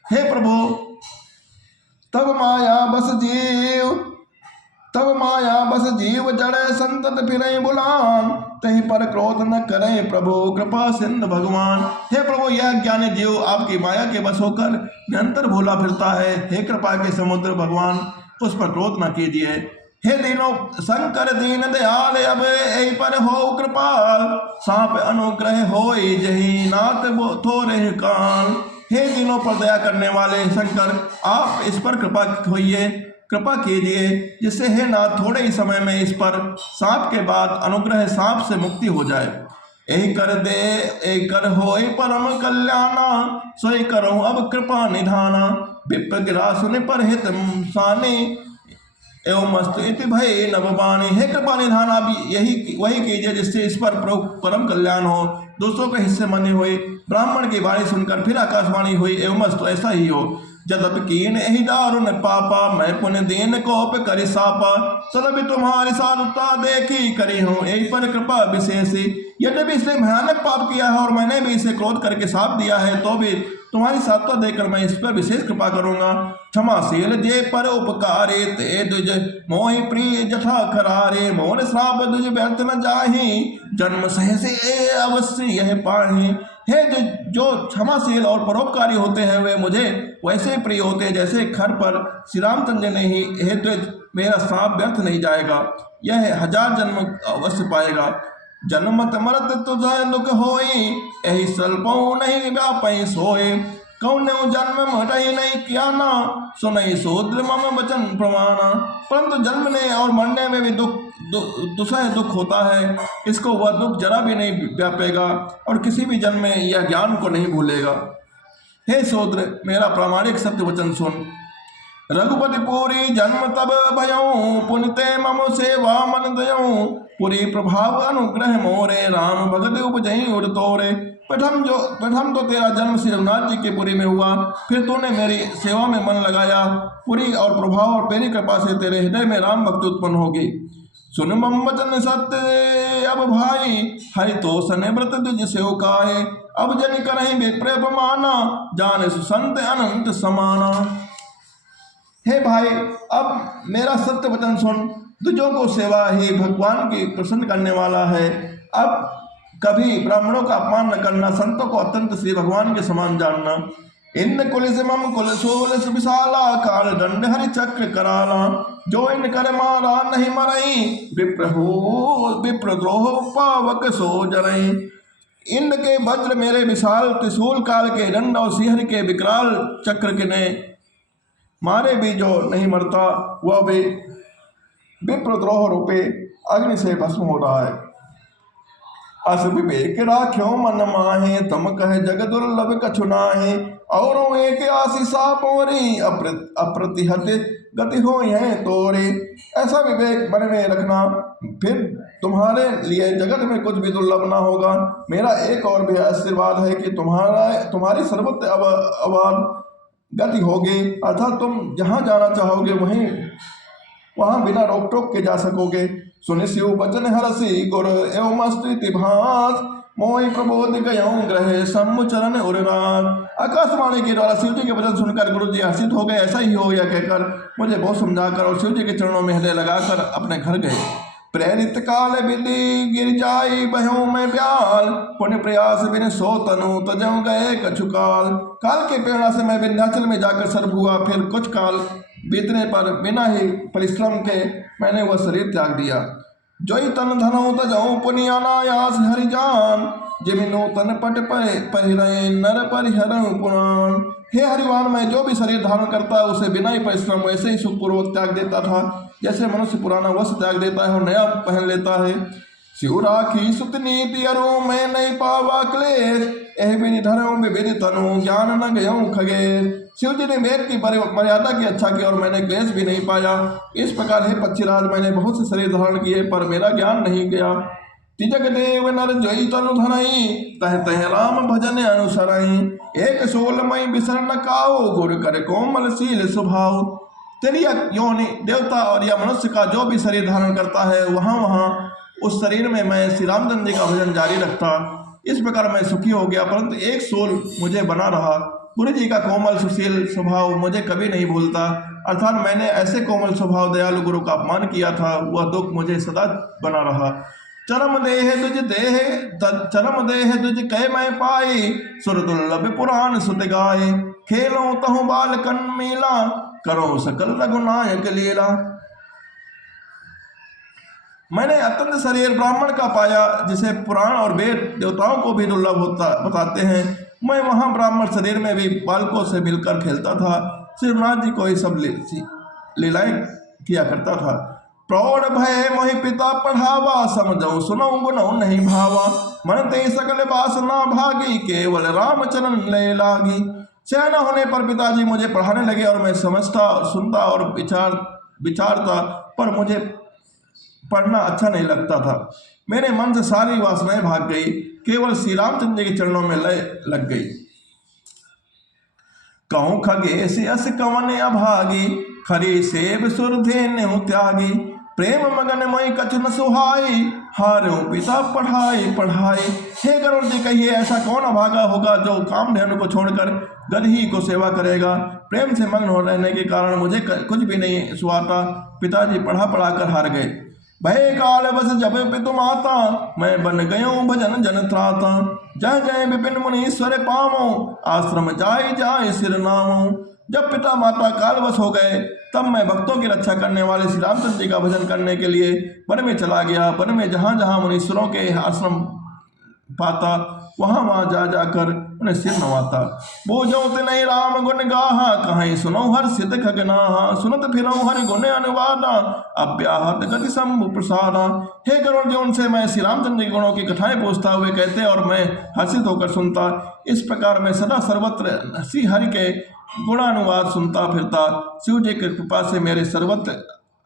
हे प्रभु, तब माया बस जीव तब माया बस जीव जड़े संतत फिरे बुलान, तहीं पर क्रोध न करे प्रभु कृपा सिंधु भगवान। हे प्रभु, यह ज्ञानी जीव आपकी माया के बस होकर निरंतर भूला फिरता है। हे कृपा के समुद्र भगवान, उस पर क्रोध न कीजिए। हे दीनो शंकर दीन दयाल, अब ऐ पर हो कृपाल, सांप अनुग्रह होई जही नाथ थोरे काल। हे दीनों पर दया करने वाले शंकर, आप इस पर कृपा होइए, कृपा कीजिए, जिससे हे नाथ थोड़े ही समय में इस पर सांप के बाद अनुग्रह सांप से मुक्ति हो जाए। यही कर दे ए कर होए परम कल्याणा, सोई करो अब कृपा निधाना। विप्र गिरा सुन पर हित साने, एवं मस्तु इति भय नवबाणी। हे कृपा निधान, आप यही वही कीजिए जिससे इस पर परम कल्याण हो। दूसरों के हिस्से मनी हुई, ब्राह्मण की वाणी सुनकर फिर आकाशवाणी हुई, एवं मस्तु ऐसा ही हो। जदप कीन एहि दारुण पापा, मैं पुण्य दीन कोप करि सापा। तदपि तुम्हारी साधुता देखी करी हूँ, यही पर कृपा विशेषी। यद्यपि इसने भयानक पाप किया है और मैंने भी इसे क्रोध करके साप दिया है, तो भी तुम्हारी साधुता देखकर मैं इस पर विशेष कृपा करूंगा। क्षमाशील जे पर उपकारे, ते दुज मोहि प्रिय जथा खरारे। मोर श्राप दुज व्यर्थ न जाहि, जन्म सहसे अवश्य यह पाहि। हे जो क्षमाशील और परोपकारी होते हैं, वे मुझे वैसे प्रिय होते हैं जैसे खर पर श्री रामचंद्र ने ही। हे द्विज, मेरा श्राप व्यर्थ नहीं जाएगा, यह 1000 जन्म अवश्य पाएगा। जन्मत मरत तुझ दुख होई, यही स्वल्पो नहीं व्यापै सोए। कौन्यो जन्म मरई नहीं किया ना, सुनई शूद्र मम वचन प्रमाणा। परंतु जन्मने और मरने में भी दुसह दुख होता है, इसको वह दुख जरा भी नहीं व्यापेगा और किसी भी जन्म में यह ज्ञान को नहीं भूलेगा। हे शूद्र, मेरा प्रामाणिक सत्य वचन सुन। रघुपति पूरी जन्म तब भयऊँ, पुनिते मम सेवा मन दयऊँ। पुरी प्रभाव अनुग्रह मोरे, राम भगत उपजई उर तोरे। प्रथम तो तेरा जन्म श्री रघुनाथ जी के पुरी में हुआ, फिर तूने मेरी सेवा में मन लगाया। पुरी और प्रभाव और तेरी कृपा से तेरे हृदय में राम भक्ति उत्पन्न होगी। सुन मम वचन सत्य अब भाई, हरि तो सन व्रत द्विज सेव काहे। अब जन करहि विप्र माना, जाने सुसंत अनंत समाना। हे भाई, अब मेरा सत्य वचन सुन। द्विजों को सेवा ही भगवान की प्रसन्न करने वाला है। अब कभी ब्राह्मणों का अपमान न करना, संतों को अत्यंत श्री भगवान के समान जानना। इन कुलिस मम कुल सोलस विशाला, काल दंड हरि चक्र कराला। जो इन कर मारा नहीं मरई, विप्रद्रोह पावक सो जरई। इंद्र के वज्र मेरे विशाल त्रिशूल, काल के दंड और सिंह के विकराल चक्र के ने मारे भी जो नहीं मरता, वह भी विप्रद्रोह रूपे अग्नि से भस्म हो रहा है। अस विवेक राख्यो मन माहे, तम कह जग दुर्लभ कछु नाहे। और एक आशीषा पोरी, अप्रतिहत गति हो है तोरे। ऐसा विवेक मन में रखना, फिर तुम्हारे लिए जगत में कुछ भी दुर्लभ ना होगा। मेरा एक और भी आशीर्वाद है कि तुम्हारी सर्वत्र अबाध गति होगी, अर्थात तुम जहाँ जाना चाहोगे वहाँ बिना रोक टोक के जा सकोगे। सुनि शिव बचन हरसि गुर, एवं स्तुति भास। मोहि प्रबोध गयऊँ ग्रह, सम्मुचरण उर्रास। आकाशवाणी के द्वारा शिव जी के वचन सुनकर गुरु जी हर्षित हो गए। ऐसा ही हो यह कहकर मुझे बहुत समझाकर और शिव जी के चरणों में हृदय लगाकर अपने घर गए। प्रेरित काल विधि गिर जाई, बहूँ में ब्याल। पुण्य प्रयास बिन सो तनु, तजऊ गए कछु काल। काल के प्रेरणा से मैं विंध्याचल में जाकर सर्प हुआ, फिर कुछ काल बीतने पर बिना ही परिश्रम के मैंने वह शरीर त्याग दिया। जोई तन धनऊ तजऊ पुनियानायास हरिजान, जिमिनो तन पट परिहरे नर परिहरण पुराण। हे हरिवान, मैं जो भी शरीर धारण करता है उसे बिना ही परिश्रम वैसे ही सुखपूर्वक त्याग देता था, जैसे मनुष्य पुराना वस्त्र त्याग देता है और नया पहन लेता है। शिव राखी सुत नीति अरु, मैं नहीं पावा क्लेश। एह बिनि धरऊँ विविध तनु, ज्ञान न गयऊँ खगेश। शिव जी ने वेद की मर्यादा की अच्छा की और मैंने क्लेश भी नहीं पाया। इस प्रकार हे पक्षीराज, मैंने बहुत से शरीर धारण किए पर मेरा ज्ञान नहीं गया। तिजक देव नर जोई तनु धनई, तह तह राम भजन अनुसरई। एक सोलमई बिसर न काओ, गुर कर कोमल शील स्वभाव। तेरी योनि देवता और या मनुष्य का जो भी शरीर धारण करता है, वहाँ उस शरीर में मैं श्री रामचंद्र जी का भजन जारी रखता। इस प्रकार मैं सुखी हो गया, परंतु एक सोल मुझे बना रहा। गुरु जी का कोमल सुशील स्वभाव मुझे कभी नहीं भूलता। अर्थात मैंने ऐसे कोमल स्वभाव दयालु गुरु का अपमान किया था, वह दुख मुझे सदा बना रहा। चरम देह तुझ कह मैं पाई, सुर दुर्लभ पुराण सुत गाए। खेलो तहु बाल कन मीला, करो सकल रघुनायक लीला। मैंने अत्यंत शरीर ब्राह्मण का पाया, जिसे पुराण और वेद देवताओं को भी दुर्लभ होता बताते हैं। मैं वहां ब्राह्मण शरीर में भी बालकों से मिलकर खेलता था। श्री रघुनाथ जी को ही सब लीलाएं किया करता था। प्रौढ़ भय मोहि पिता पढ़ावा, समझऊ सुनऊ गुनऊ नहीं भावा। मन ते सकल वासना भागी, केवल राम चरण ले लागी। सयाना होने पर पिताजी मुझे पढ़ाने लगे और मैं समझता, सुनता और विचारता, पर मुझे पढ़ना अच्छा नहीं लगता था। मेरे मन से सारी वासनाएं भाग गई, केवल श्री रामचंद्र जी के चरणों में लग गई। कहूँ खगेश अस कवन अभागी, खरी सेब सुरधेनु त्यागी। प्रेम मगन मई कछु न सुहाई, हारो पिता पढ़ाई पढ़ाई। हे गरुड़ जी कहिए, ऐसा कौन अभागा होगा जो कामधेनु को छोड़कर गदही को सेवा करेगा। प्रेम से मग्न हो रहने के कारण मुझे कुछ भी नहीं सुहाता। पिताजी पढ़ा पढ़ा कर हार गए। भय काल बस जब पितु माता, मैं बन गयो भजन जन त्राता। जय जय विपिन मुनीश्वर पावो, आश्रम जाय जाय सिर नामो। जब पिता माता कालवश हो गए, तब मैं भक्तों की रक्षा करने वाले श्री रामचंद्र जी का भजन करने के लिए वन में चला गया। वन में जहाँ जहाँ मुनीश्वरों के आश्रम पाता, वहाँ वहाँ जा जाकर उन्हें सिर नवाता। बोझो नहीं राम गुण गाहा, कहीं सुनो हर सिद्ध खगनाहा। सुनत फिरो हरि गुण अनुवादा, अव्याहत गति शंभु प्रसादा। हे गरुड़ जी, उनसे मैं श्री रामचंद्र के गुणों की कथाएं पूछता हुए कहते और मैं हर्षित होकर सुनता। इस प्रकार मैं सदा सर्वत्र श्री हरि के गुणानुवाद सुनता फिरता। शिव जी की कृपा से मेरे सर्वत्र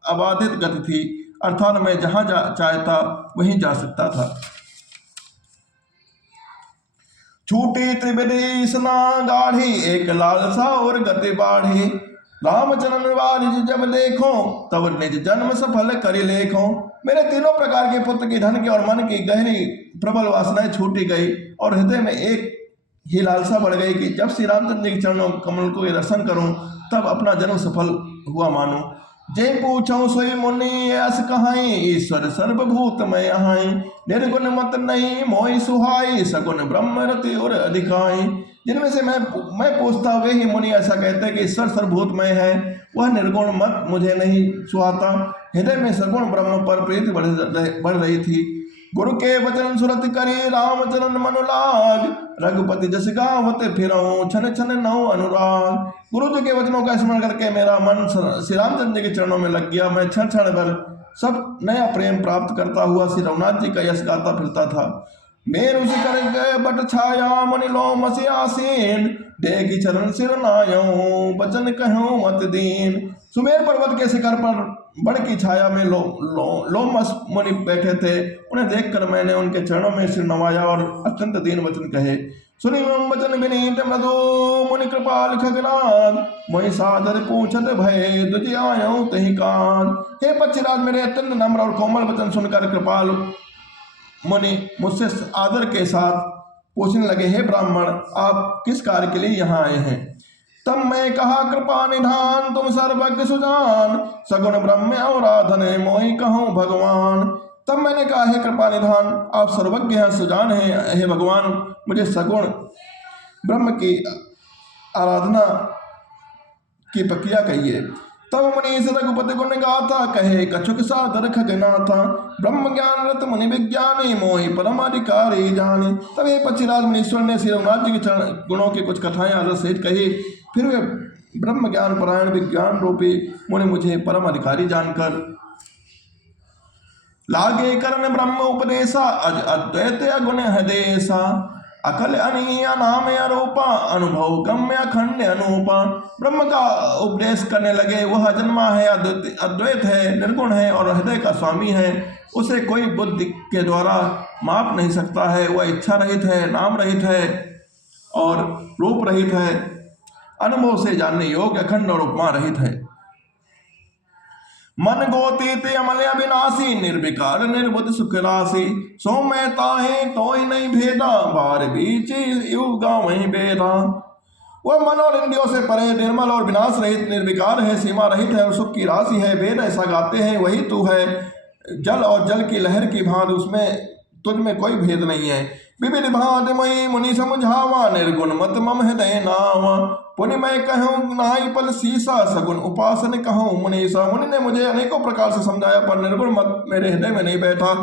अबाधित गति थी, अर्थात मैं जहाँ चाहता वहीं जा सकता था। छूटी त्रिविधि स्ना गाढ़ी, एक लालसा और गति बाढ़ी। रामचरण वारिज जब देखो, तब निज जन्म सफल करि लेखो। मेरे तीनों प्रकार के पुत्र की, धन की और मन की गहरी प्रबल वासनाएं छूटी गई और हृदय में एक ही लालसा बढ़ गई कि जब श्री रामचंद्र के चरणों कमल को दर्शन करूं, तब अपना जन्म सफल हुआ मानूं। जय पूछो सोई मुनि अस कहाई, ईश्वर सर्वभूत मैं अहाई। निर्गुण मत नहीं मोहि सुहाई, सगुण ब्रह्म रति और अधिकाई। जिनमें से मैं पूछता, वे ही मुनि ऐसा कहते कि ईश्वर सर्वभूत में है, वह निर्गुण मत मुझे नहीं सुहाता। हृदय में सगुण ब्रह्म पर प्रीति बढ़ रही थी। गुरु के वचन सुरत करे, रामचरण मनुलाग। रघुपति जस गावत फिरऊं, छन छन नौ अनुराग। गुरु जी के वचनों का स्मरण करके मेरा मन श्री रामचंद्र जी के चरणों में लग गया। मैं क्षण क्षण भर सब नया प्रेम प्राप्त करता हुआ श्री रघुनाथ जी का यश गाता फिरता था। मेरु शिखर गए बट छाया, मुनि लो मसी आसीन। देगी चरण सिर नायो, बचन कहूं मत दीन। सुमेर पर्वत के शिखर पर बड़ की छाया में लोमस मुनि बैठे थे। उन्हें देखकर मैंने उनके चरणों में सिर नवाया और अत्यंत दीन वचन कहे। सुनि वचन विनीत मृदु, मुनि कृपाल खगनाथ। मोहि सादर पूछत भय, तुझ आयो तहि कान। हे पक्षीराज, मेरे अत्यंत नम्र और कोमल वचन सुनकर कृपाल मुनि मुझसे आदर के साथ पूछने लगे, हे ब्राह्मण, आप किस कार्य के लिए यहाँ आए हैं। तब मैं कहा, कृपा निधान तुम सर्वज्ञ सुजान। सगुण ब्रह्म आराधन मोहि कहूँ भगवान। तब मैंने कहा, हे कृपा निधान, आप सर्वज्ञ हैं, सुजान हैं। हे भगवान, मुझे सगुण ब्रह्म की आराधना की प्रक्रिया कहिए। तब मुनीश रघुपति गुण गाथा, कहे कछुक सादर खगनाथा। ब्रह्म ज्ञान रत मुनि विज्ञानी, मोहि परम अधिकारी जाने। तब हे पक्षीराज, मुनीश्वर ने श्री रघुनाथ जी के गुणों की कुछ कथाएं आदर सहित कही। फिर वे ब्रह्म ज्ञान परायण विज्ञान रूपी मुनि मुझे परम अधिकारी जानकर लागे करण ब्रह्म उपदेशा। अज अद्वैत अगुण हदेशा, अकल अनीय नाम अरूपा। अनुभव गम्य अखंड अनूपा। ब्रह्म का उपदेश करने लगे। वह जन्मा है, अद्वैत है, निर्गुण है और हृदय का स्वामी है। उसे कोई बुद्धि के द्वारा माप नहीं सकता है। वह इच्छा रहित है, नाम रहित है और रूप रहित है। अनुभव से जानने योग्य, अखंड और उपमा रहित है। मन गोतीत अमल अविनाशी, निर्विकार निर्बुद्ध सुख राशि। सो मैं ताहे तो ही नहीं भेदा, बार बीच युगा वहीं बेदा। वह मन और इंद्रियों से परे, निर्मल और विनाश रहित, निर्विकार है, सीमा रहित है और सुख की राशि है। वेद ऐसा गाते हैं, वही तू है, जल और जल की लहर की भांति, उसमें तुझ में कोई भेद नहीं है। विविध भांति मई मुनि समझावा, निर्गुण मत मम हृदय नावा। पुनि मैं कहूँ नाई पल सीसा, सगुण उपासन कहूँ मुनीसा। मुनि ने मुझे अनेकों प्रकार से समझाया, पर निर्गुण मत मेरे हृदय में नहीं बैठा।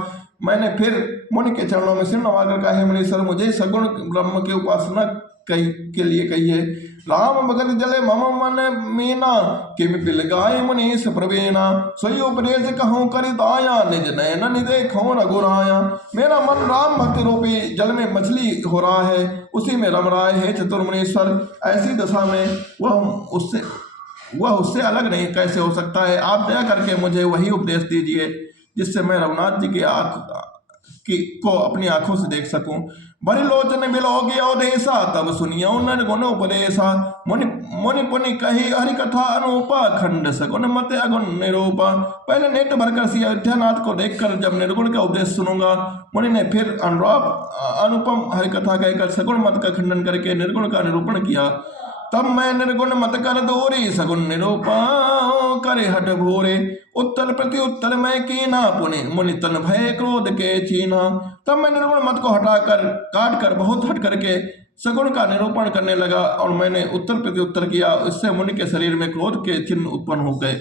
मैंने फिर मुनि के चरणों में सिर नवाकर कहा, मुनीश्वर मुझे सगुण ब्रह्म की उपासना के लिए कहिए। राम भगत जले मम मन मीना, किम पिल गाय मुनीश प्रवीणा। सोई उपदेश कहूँ करि दाया, निज नयन देखो रघुराया। मेरा मन राम भक्ति रूपी जल में मछली हो रहा है, उसी में रम रहा है चतुर मुनीश्वर। ऐसी दशा में वह उससे अलग नहीं कैसे हो सकता है। आप दया करके मुझे वही उपदेश दीजिए जिससे मैं रघुनाथ जी को अपनी आंखों से देख सकूं। बड़ी लोचन बिलोगी अवधेशा, तब सुनियो निर्गुण उपदेशा। मुनि पुनि कही हरि कथा अनुपा, खंड सगुन मत अगुण निरूपा। पहले नेत्र भरकर श्री अयोध्यानाथ को देखकर जब निर्गुण का उपदेश सुनूंगा। मुनि ने फिर अनुपम हरि कथा कहकर सगुण मत का खंडन करके निर्गुण का निरूपण किया। तब मैं निर्गुण मत कर दूरी, सगुण निरूपा करे हट भूरे। उत्तर प्रति उत्तर मैं कीना, पुनि मुनि तन भय क्रोध के चीना। तब मैं निर्गुण मत को हटाकर काट कर बहुत हट करके सगुण का निरूपण करने लगा और मैंने उत्तर प्रति उत्तर किया। इससे मुनि के शरीर में क्रोध के चिन्ह उत्पन्न हो गए।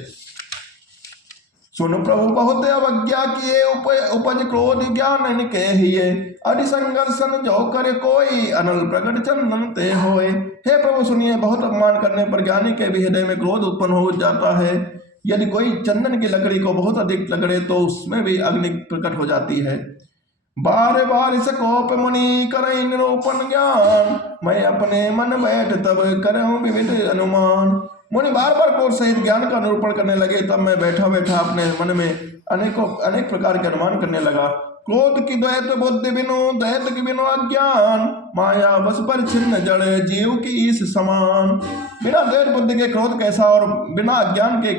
सुन प्रभु बहुत अवज्ञा किए, उपज क्रोध ज्ञान निके हिये। अरि संघर्षण जो करे कोई, अनल प्रकट चंदन ते होए। हे प्रभु सुनिए, बहुत अपमान करने पर ज्ञानी के भी हृदय में क्रोध उत्पन्न हो जाता है। यदि कोई चंदन की लकड़ी को बहुत अधिक लगड़े तो उसमें भी अग्नि प्रकट हो जाती है। बार बार इस कोप मुनि करई निरूपण ज्ञान, मैं अपने मन बैठ तब करऊं विविध अनुमान। मुनि बार बार क्रोध सहित ज्ञान का निरूपण करने लगे, तब मैं बैठा बैठा अपने मन में अनेक प्रकार के अनुमान करने लगा। क्रोध की द्वैत बुद्धि बिनु, दैत की बिनु अज्ञान, माया बस पर छिन्न जड़ जीव की इस समान। बिना द्वैत बुद्धि के क्रोध कैसा और बिना अज्ञान के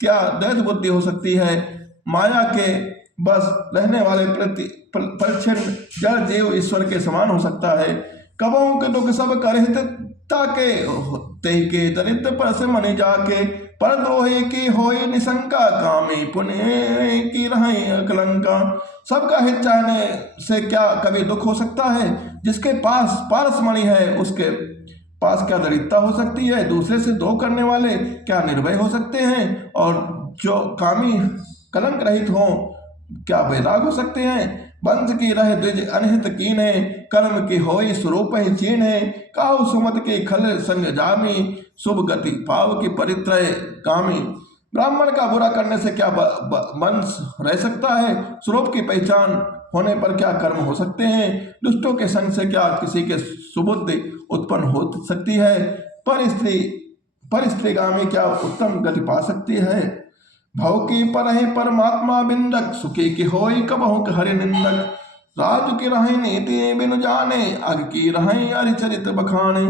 क्या द्वैत बुद्धि हो सकती है। माया के बस रहने वाले परिच्छिन्न जड़ जीव ईश्वर के समान हो सकता है। कबहू के दुख सब करहित ताके, ते के दरिद्र पर से मनि जाके। पर द्रोही की होई निशंका, कामी पुण्य की रही अकलंका। सबका हित चाहने से क्या कभी दुख हो सकता है। जिसके पास पारस मणि है उसके पास क्या दरिद्रता हो सकती है। दूसरे से द्रोह करने वाले क्या निर्भय हो सकते हैं, और जो कामी कलंक रहित हो क्या वैराग हो सकते हैं। वंश की रह द्विज अनहित कीने, कर्म की होई स्वरूप ही चीन्हे। काहु सुमत के खल संग जामी, शुभ गति पाव की परित्रय कामी। ब्राह्मण का बुरा करने से क्या वंश रह सकता है। स्वरूप की पहचान होने पर क्या कर्म हो सकते हैं। दुष्टों के संग से क्या किसी के सुबुद्धि उत्पन्न हो सकती है। पर स्त्रीगामी क्या उत्तम गति पा सकती है। भव की पर है परमात्मा बिंदक, सुखी की होई कबहु हरि निंदक। राजु की रहे नीति बिनु जाने, अग की रहे हरिचरित बखाने।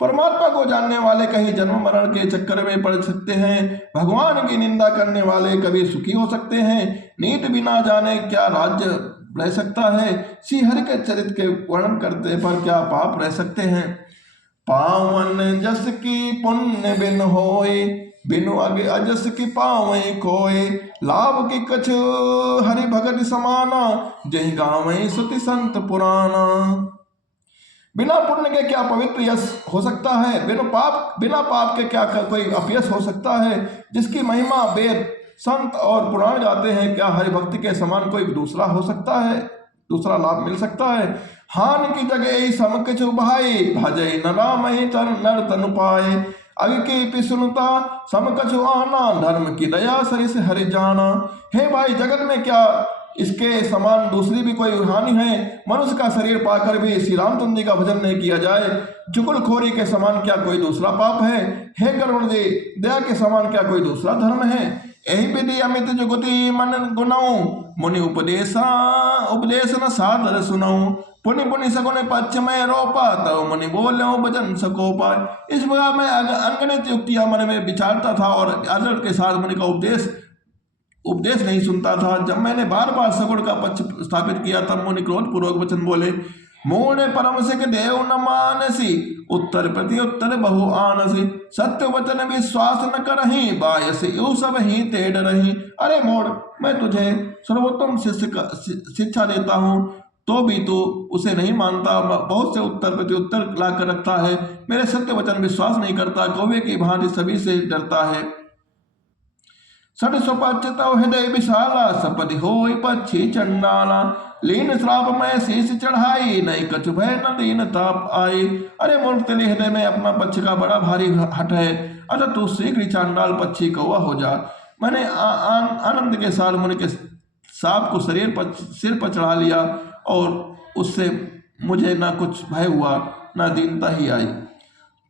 परमात्मा को जानने वाले कहीं जन्म मरण के चक्कर में पड़ सकते हैं। भगवान की निंदा करने वाले कभी सुखी हो सकते हैं। नीत बिना जाने क्या राज्य रह सकता है। श्री हरि के चरित्र के वर्णन करते पर क्या पाप रह सकते हैं। पावन जस की पुण्य बिन होए, बिनु अजस की पावे कोय। लाभ की कछ हरि भगत समाना, जय गावे सुति संत पुराना। बिना पुण्य के क्या पवित्र यश हो सकता है। बिना पाप के क्या कोई अपयश हो सकता है। जिसकी महिमा वेद संत और पुराण गाते हैं, क्या हरि भक्ति के समान कोई दूसरा हो सकता है, दूसरा लाभ मिल सकता है। हान की जगह सम किछु भाई, भजय न राम नर तनु पाए। अग की पिसुनता सम कछु आना, धर्म की दया सरिस हरि जाना। हे भाई, जगत में क्या इसके समान दूसरी भी कोई हानि है। मनुष्य का शरीर पाकर भी श्री रामचंद्र जी का भजन नहीं किया जाए। चुगलखोरी के समान क्या कोई दूसरा पाप है। हे करुण जी, दया के समान क्या कोई दूसरा धर्म है। यही विधि अमित जुगति मन गुनाऊं, मुनि उपदेश न सादर सुनाऊं। पुनि पुनि सगुन पक्ष में रोपा, तब मुनि बोलो भजन सकोपा। इस प्रकार मैं अनगणित युक्तियां मन में विचारता था और आदर के साथ मुनि का उपदेश नहीं सुनता था। जब मैंने बार बार सगुण का पक्ष स्थापित किया, तब मुनि क्रोध पूर्वक वचन बोले। मूढ़ परम सिख देव न मानसी, उत्तर प्रति उत्तर बहु आनसी, सत्य वचन विश्वास न करही, बायस यू सब ही तेड़ रही। अरे मूढ़, मैं तुझे सर्वोत्तम शिक्षा देता हूँ तो भी तू उसे नहीं मानता, बहुत से उत्तर प्रति उत्तर ला कर रखता है, मेरे सत्य वचन विश्वास नहीं करता, कौवे की भांति सभी से डरता है। सठ सुपच्युतौ हृदय विशाला, सपति होई पक्षी चंडाला, लीन श्राप में शीश चढ़ाई, नहीं कछु भय न दीन ताप आई। अरे मूर्ख, तेरे हृदय में अपना पक्ष का बड़ा भारी हट है, अतः तू शीघ्र चांडाल पक्षी कौवा हो जा। मैंने आनंद के साथ मुनि के सांप को सिर पर चढ़ा लिया और उससे मुझे ना कुछ भय हुआ ना दीनता ही आई।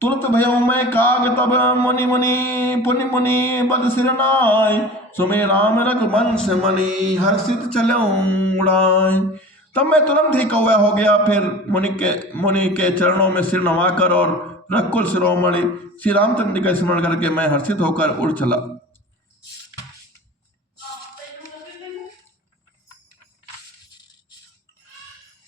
तुरंत भयो मैं काग तब मुनि मुनि पुनि मुनि बद सिर नाय, सुमे राम रघुवंश मणि हर्षित चलो उड़ाय। तब मैं तुरंत ही कौवा हो गया, फिर मुनि के चरणों में सिर नवाकर और रघुकुल शिरोमणि श्री रामचंद्र का स्मरण करके मैं हर्षित होकर उड़ चला।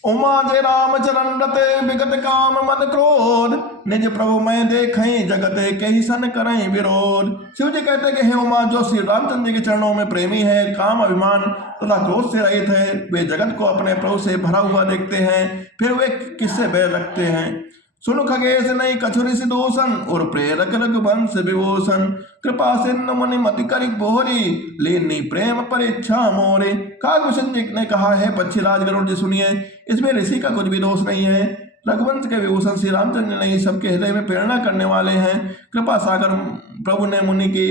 उमा जय राम चरण रते, विगत काम मन क्रोध, निज प्रभु मैं देखें जगते कही सन करें विरोध। शिव जी कहते कि हे उमा, जो श्री रामचंद्र के चरणों में प्रेमी है, काम अभिमान तथा क्रोध से रहित है, वे जगत को अपने प्रभु से भरा हुआ देखते हैं, फिर वे किससे बैर रखते हैं। सुन खगेश नहीं कछुरि दूषण, और प्रेरक रघुवंश विभूषण, कृपा सिंधु मुनि मति करि बोहरी, लीनी प्रेम परीक्षा मोरे। काकभूषण जी ने कहा है पक्षीराज गरुड़ जी सुनिए, इसमें ऋषि का कुछ भी दोष नहीं है। रघुवंश के विभूषण श्री रामचंद्र नहीं सबके हृदय में प्रेरणा करने वाले हैं। कृपा सागर प्रभु ने मुनि की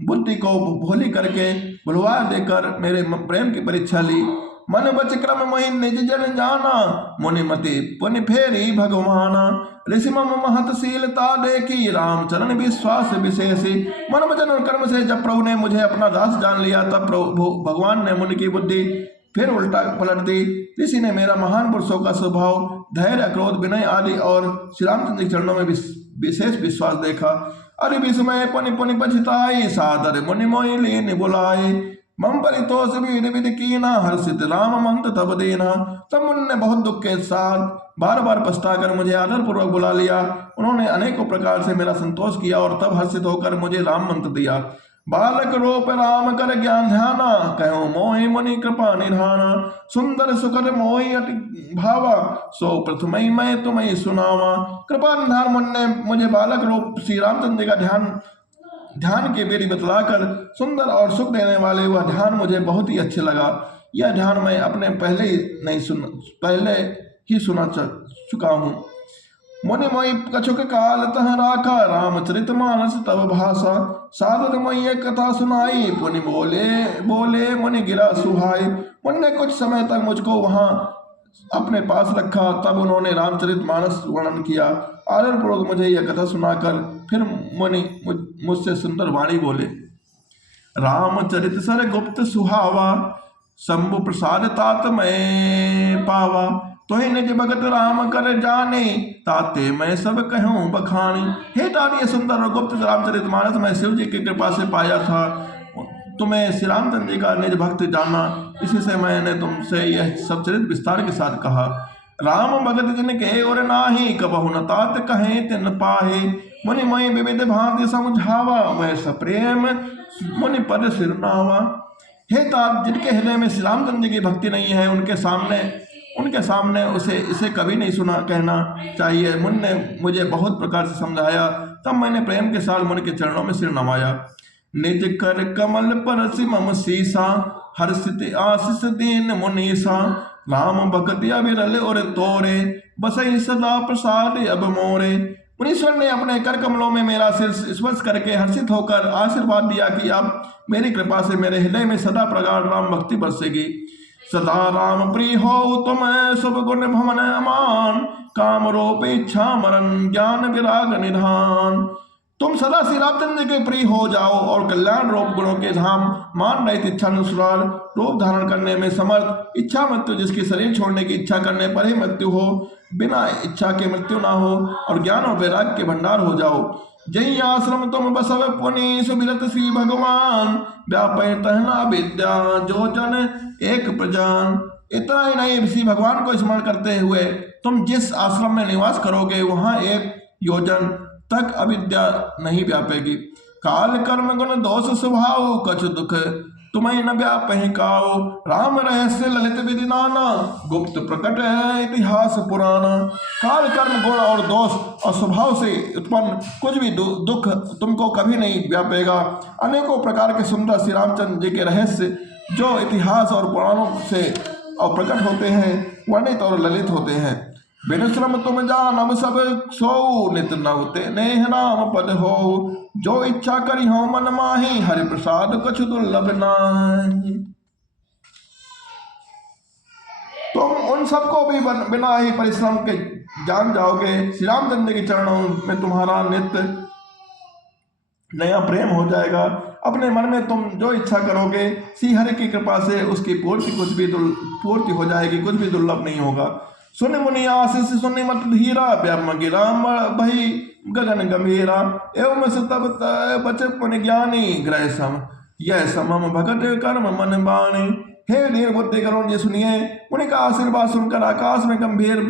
बुद्धि को भोली करके भुलवा देकर मेरे प्रेम की परीक्षा ली। मन बच क्रम मोहि निज जन जाना, मुनि मति पुनि फेरी भगवाना, ऋषि मम महतशीलता देखी, राम चरण विश्वास विशेषी। मन वचन और कर्म से जब प्रभु ने मुझे अपना दास जान लिया, तब प्रभु भगवान ने मुनि की बुद्धि फिर उल्टा पलट दी। ऋषि ने मेरा महान पुरुषों का स्वभाव, धैर्य, क्रोध, विनय आदि और श्री रामचंद्र के चरणों में विशेष विश्वास देखा। अरे विस्मय पुनि पुनि पछताई, सादर मुनि मोहि लीन बुलाए, मम परितोष विधि विधि कीना, हर्षित राम मंत तब देना। तब मुनि ने बहुत दुख के साथ बार बार पछताकर मुझे आदर पूर्वक बुला लिया। उन्होंने अनेकों प्रकार से मेरा संतोष किया और तब हर्षित होकर मुझे राम मंत्र दिया। बालक रूप राम कर ज्ञान ध्याना, कहो मोहि मुनि कृपा निधाना, सुंदर सुकर मोहि अति भावा, सो प्रथम मैं तुम्हें सुनावा। कृपा निधान मुनि ने मुझे बालक रूप श्री रामचंद्र का ध्यान के विधि बतलाकर सुंदर और सुख देने वाले वह ध्यान मुझे बहुत ही अच्छे लगा। यह ध्यान मैं अपने पहले ही सुना चुका हूँ। मुनि मोहि कछुक काल तह राखा, रामचरित मानस तब भाषा, सादर मोहि कथा सुनाई, पुनि बोले मुनि गिरा सुहाई। मुनि ने कुछ समय तक मुझको वहाँ अपने पास रखा, तब उन्होंने रामचरित मानस वर्णन किया। आदर पूर्वक मुझे यह कथा सुनाकर फिर मुनि मुझसे सुंदर वाणी बोले। रामचरित सर गुप्त सुहावा, शंभु प्रसाद तात मैं पावा, तो ही निज भगत राम कर जाने, ताते मैं सब कहूँ बखानी। हे तात, ये सुंदर और गुप्त रामचरित मानस मैं शिव जी की कृपा से पाया था। तुम्हें श्री रामचंद्र जी का निज भक्त जानना, इसी से मैंने तुमसे यह सब चरित विस्तार के साथ कहा। राम भगत जिन के और नाही, कबहु न तात कहे तिन पाहे, मुनि मोहि विविध भांति समझावा, वह सप्रेम मुनि पद सिरनावा। हे तात, जिनके हृदय में श्री रामचंद्र की भक्ति नहीं है, उनके सामने उसे इसे कभी नहीं सुना कहना चाहिए। मुनि ने मुझे बहुत प्रकार से समझाया, तब मैंने प्रेम के साथ मुनि के चरणों में सिर नवाया। निज कर कमल परसि मम सीसा, हर्षित आशीष दीन मुनीसा, राम भक्ति अविरल और तोरे, बसई सदा प्रसाद अब मोरे। मुनीश्वर ने अपने कर कमलों में मेरा सिर स्पर्श करके हर्षित होकर आशीर्वाद दिया कि अब मेरी कृपा से मेरे हृदय में सदा प्रगाढ़ राम भक्ति बरसेगी। सदा राम प्रिय हो तुम, शुभ गुण भवन अमान, काम रूप इच्छा मरण, ज्ञान विराग निधान। तुम सदा श्री रामचंद्र के प्रिय हो जाओ और कल्याण रूप गुणों के धाम, मान रहित इच्छा अनुसार रूप धारण करने में समर्थ, इच्छा मृत्यु जिसकी शरीर छोड़ने की इच्छा करने पर ही मृत्यु हो, बिना इच्छा के मृत्यु ना हो, और ज्ञान और वैराग्य के भंडार हो जाओ। जय आश्रम तुम बसव पुनि सुमिरत श्री भगवान, व्यापय तहना विद्या जो जन एक प्रजान। इतना ही नहीं, श्री भगवान को स्मरण करते हुए तुम जिस आश्रम में निवास करोगे वहां एक योजन तक अविद्या नहीं व्यापेगी। काल कर्म गुण दोष स्वभाव कछ दुख तुम्हें न व्यापहि काओ, राम रहस्य ललित विधि नाना, गुप्त प्रकट है इतिहास पुराना। काल कर्म गुण और दोष और स्वभाव से उत्पन्न कुछ भी दुख तुमको कभी नहीं व्यापेगा। अनेकों प्रकार के सुंदर श्री रामचंद्र जी के रहस्य जो इतिहास और पुराणों से और प्रकट होते हैं, वर्णित और ललित होते हैं। बिन श्रम तुम जानब सब सो, नित नवते नेह नाम पद हो, जो इच्छा करी हो मन माही, हरि प्रसाद कछु दुर्लभ नाही। तुम उन सबको भी बिना ही परिश्रम के जान जाओगे। श्री रामचंद्र के चरणों में तुम्हारा नित्य नया प्रेम हो जाएगा। अपने मन में तुम जो इच्छा करोगे श्री हरि की कृपा से उसकी पूर्ति हो जाएगी, कुछ भी दुर्लभ नहीं होगा। सुन मुनि आशीष सुनि मत धीरा, ब्रह्म गिरा भई गगन गंभीरा, एवं तब बचे पुनि ज्ञानी, ग्रह सम यह समम भगत कर्म मन बाणी। हे धीर बुद्धि करुण जी सुनिए, मुनि का आशीर्वाद सुनकर आकाश में गंभीर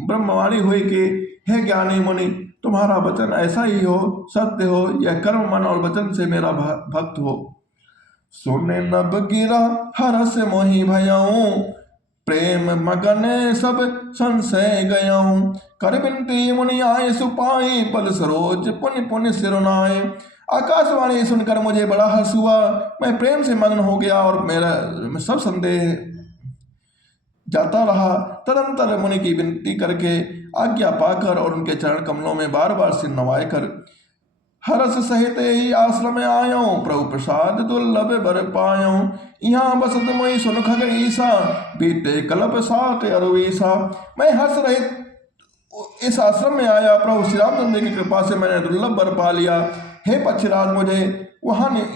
ब्रह्मवाणी हुई कि हे ज्ञानी मुनि, तुम्हारा वचन ऐसा ही हो, सत्य हो, यह कर्म मन और वचन से मेरा भक्त हो। सुने नभ गिरा हरस मोहि भयाऊं, प्रेम मगन सब संशय गयाऊं, कर बिनती मुनि आए सुपाई, पल सरोज पुनि पुनि सिरुनाए। आकाशवाणी सुनकर मुझे बड़ा हर्ष हुआ, मैं प्रेम से मग्न हो गया और मेरा सब संदेह जाता रहा। तदंतर मुनि की विनती करके आज्ञा पाकर और उनके चरण कमलों में बार बार सिर नवाए कर हरस सहित ही आश्रम में आयो, प्रभु प्रसाद दुर्लभ बर पायो। यहाँ बसत मोई सुन खग ईसा, बीते कल्प सात अरुईसा। मैं हर्ष रहित इस आश्रम में आया, प्रभु श्री रामचंद्र की कृपा से मैंने दुर्लभ बर पा लिया। हे पक्षीराज, मुझे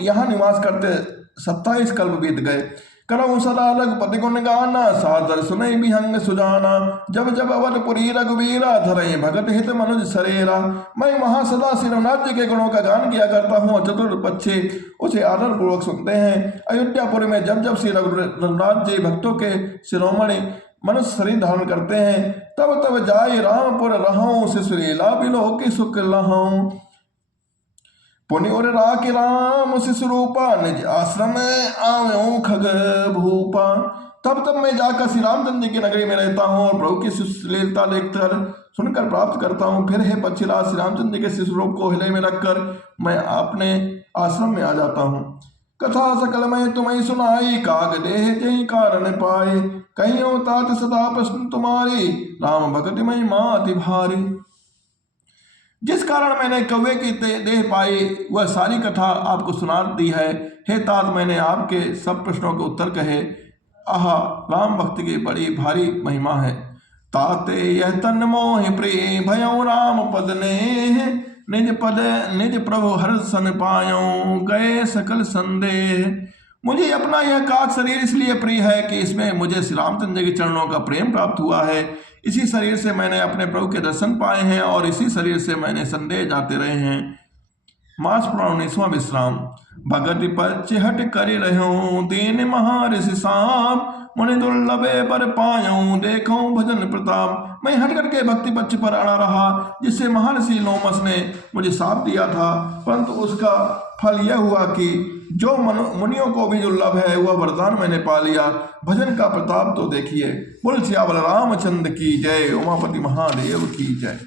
यहाँ निवास करते 27 कल्प बीत गए। करऊँ सदा रघुपति गुण गाना, सादर सुनई विहंग सुजाना। जब जब अवधपुरी रघुवीरा, धरई भगत हित मनुज सरेरा। मैं वहाँ सदा श्री रघुनाथ जी के गुणों का गान किया करता हूँ, चतुर बच्चे उसे आदर पूर्वक सुनते हैं। अयोध्यापुर में जब जब श्री रघुनाथ जी भक्तों के शिरोमणि मनुष्य शरीर धारण करते हैं, तब तब जाय रामपुर रहूं, शिशुलीला बिलो की सुख लहूं। पुनि उर राखि राम शिशुरूपा, निज आश्रम आव्यों खग भूपा। तब तब मैं जाकर श्री रामचंद्र जी की नगरी में रहता हूँ और प्रभु की शिशुलीलता देखकर सुनकर प्राप्त करता हूँ। फिर हे पक्षीराज, श्री रामचंद्र जी के शिशुरूप को हृदय में रखकर मैं अपने आश्रम में आ जाता हूँ। कथा सकल मैं तुम्हें सुनाई, काग देह जय कारण पाए। कहियो तात सदा प्रश्न तुम्हारी, राम भगति महिमा अति भारी। जिस कारण मैंने कौवे की देह पाई वह सारी कथा आपको सुना दी है। हे तात, मैंने आपके सब प्रश्नों के उत्तर कहे। आहा, राम भक्ति की बड़ी भारी महिमा है। ताते यह तन मोहि प्रिय, भयउ राम पद ने, निज प्रभु हर्षन पायऊं, गए सकल संदेह। मुझे अपना यह काक शरीर इसलिए प्रिय है कि इसमें मुझे श्री रामचंद्र के चरणों का प्रेम प्राप्त हुआ है। इसी शरीर से मैंने अपने प्रभु के दर्शन पाए हैं और इसी शरीर से मैंने संदेह जाते रहे हैं। मास पुराण 19वां विश्राम। भगति पच्च हट कर रहूं, दीन महाऋषि साप, मुनि दुर्लभे पर पायूं, देखो भजन प्रताप। मैं हट करके भक्ति पक्ष पर अड़ा रहा, जिससे महर्षि लोमस ने मुझे साप दिया था, परंतु उसका फल यह हुआ कि जो मुनियों को भी दुर्लभ है वह वरदान मैंने पा लिया। भजन का प्रताप तो देखिए। बोल सियावर रामचंद्र की जय, उमापति महादेव की जय।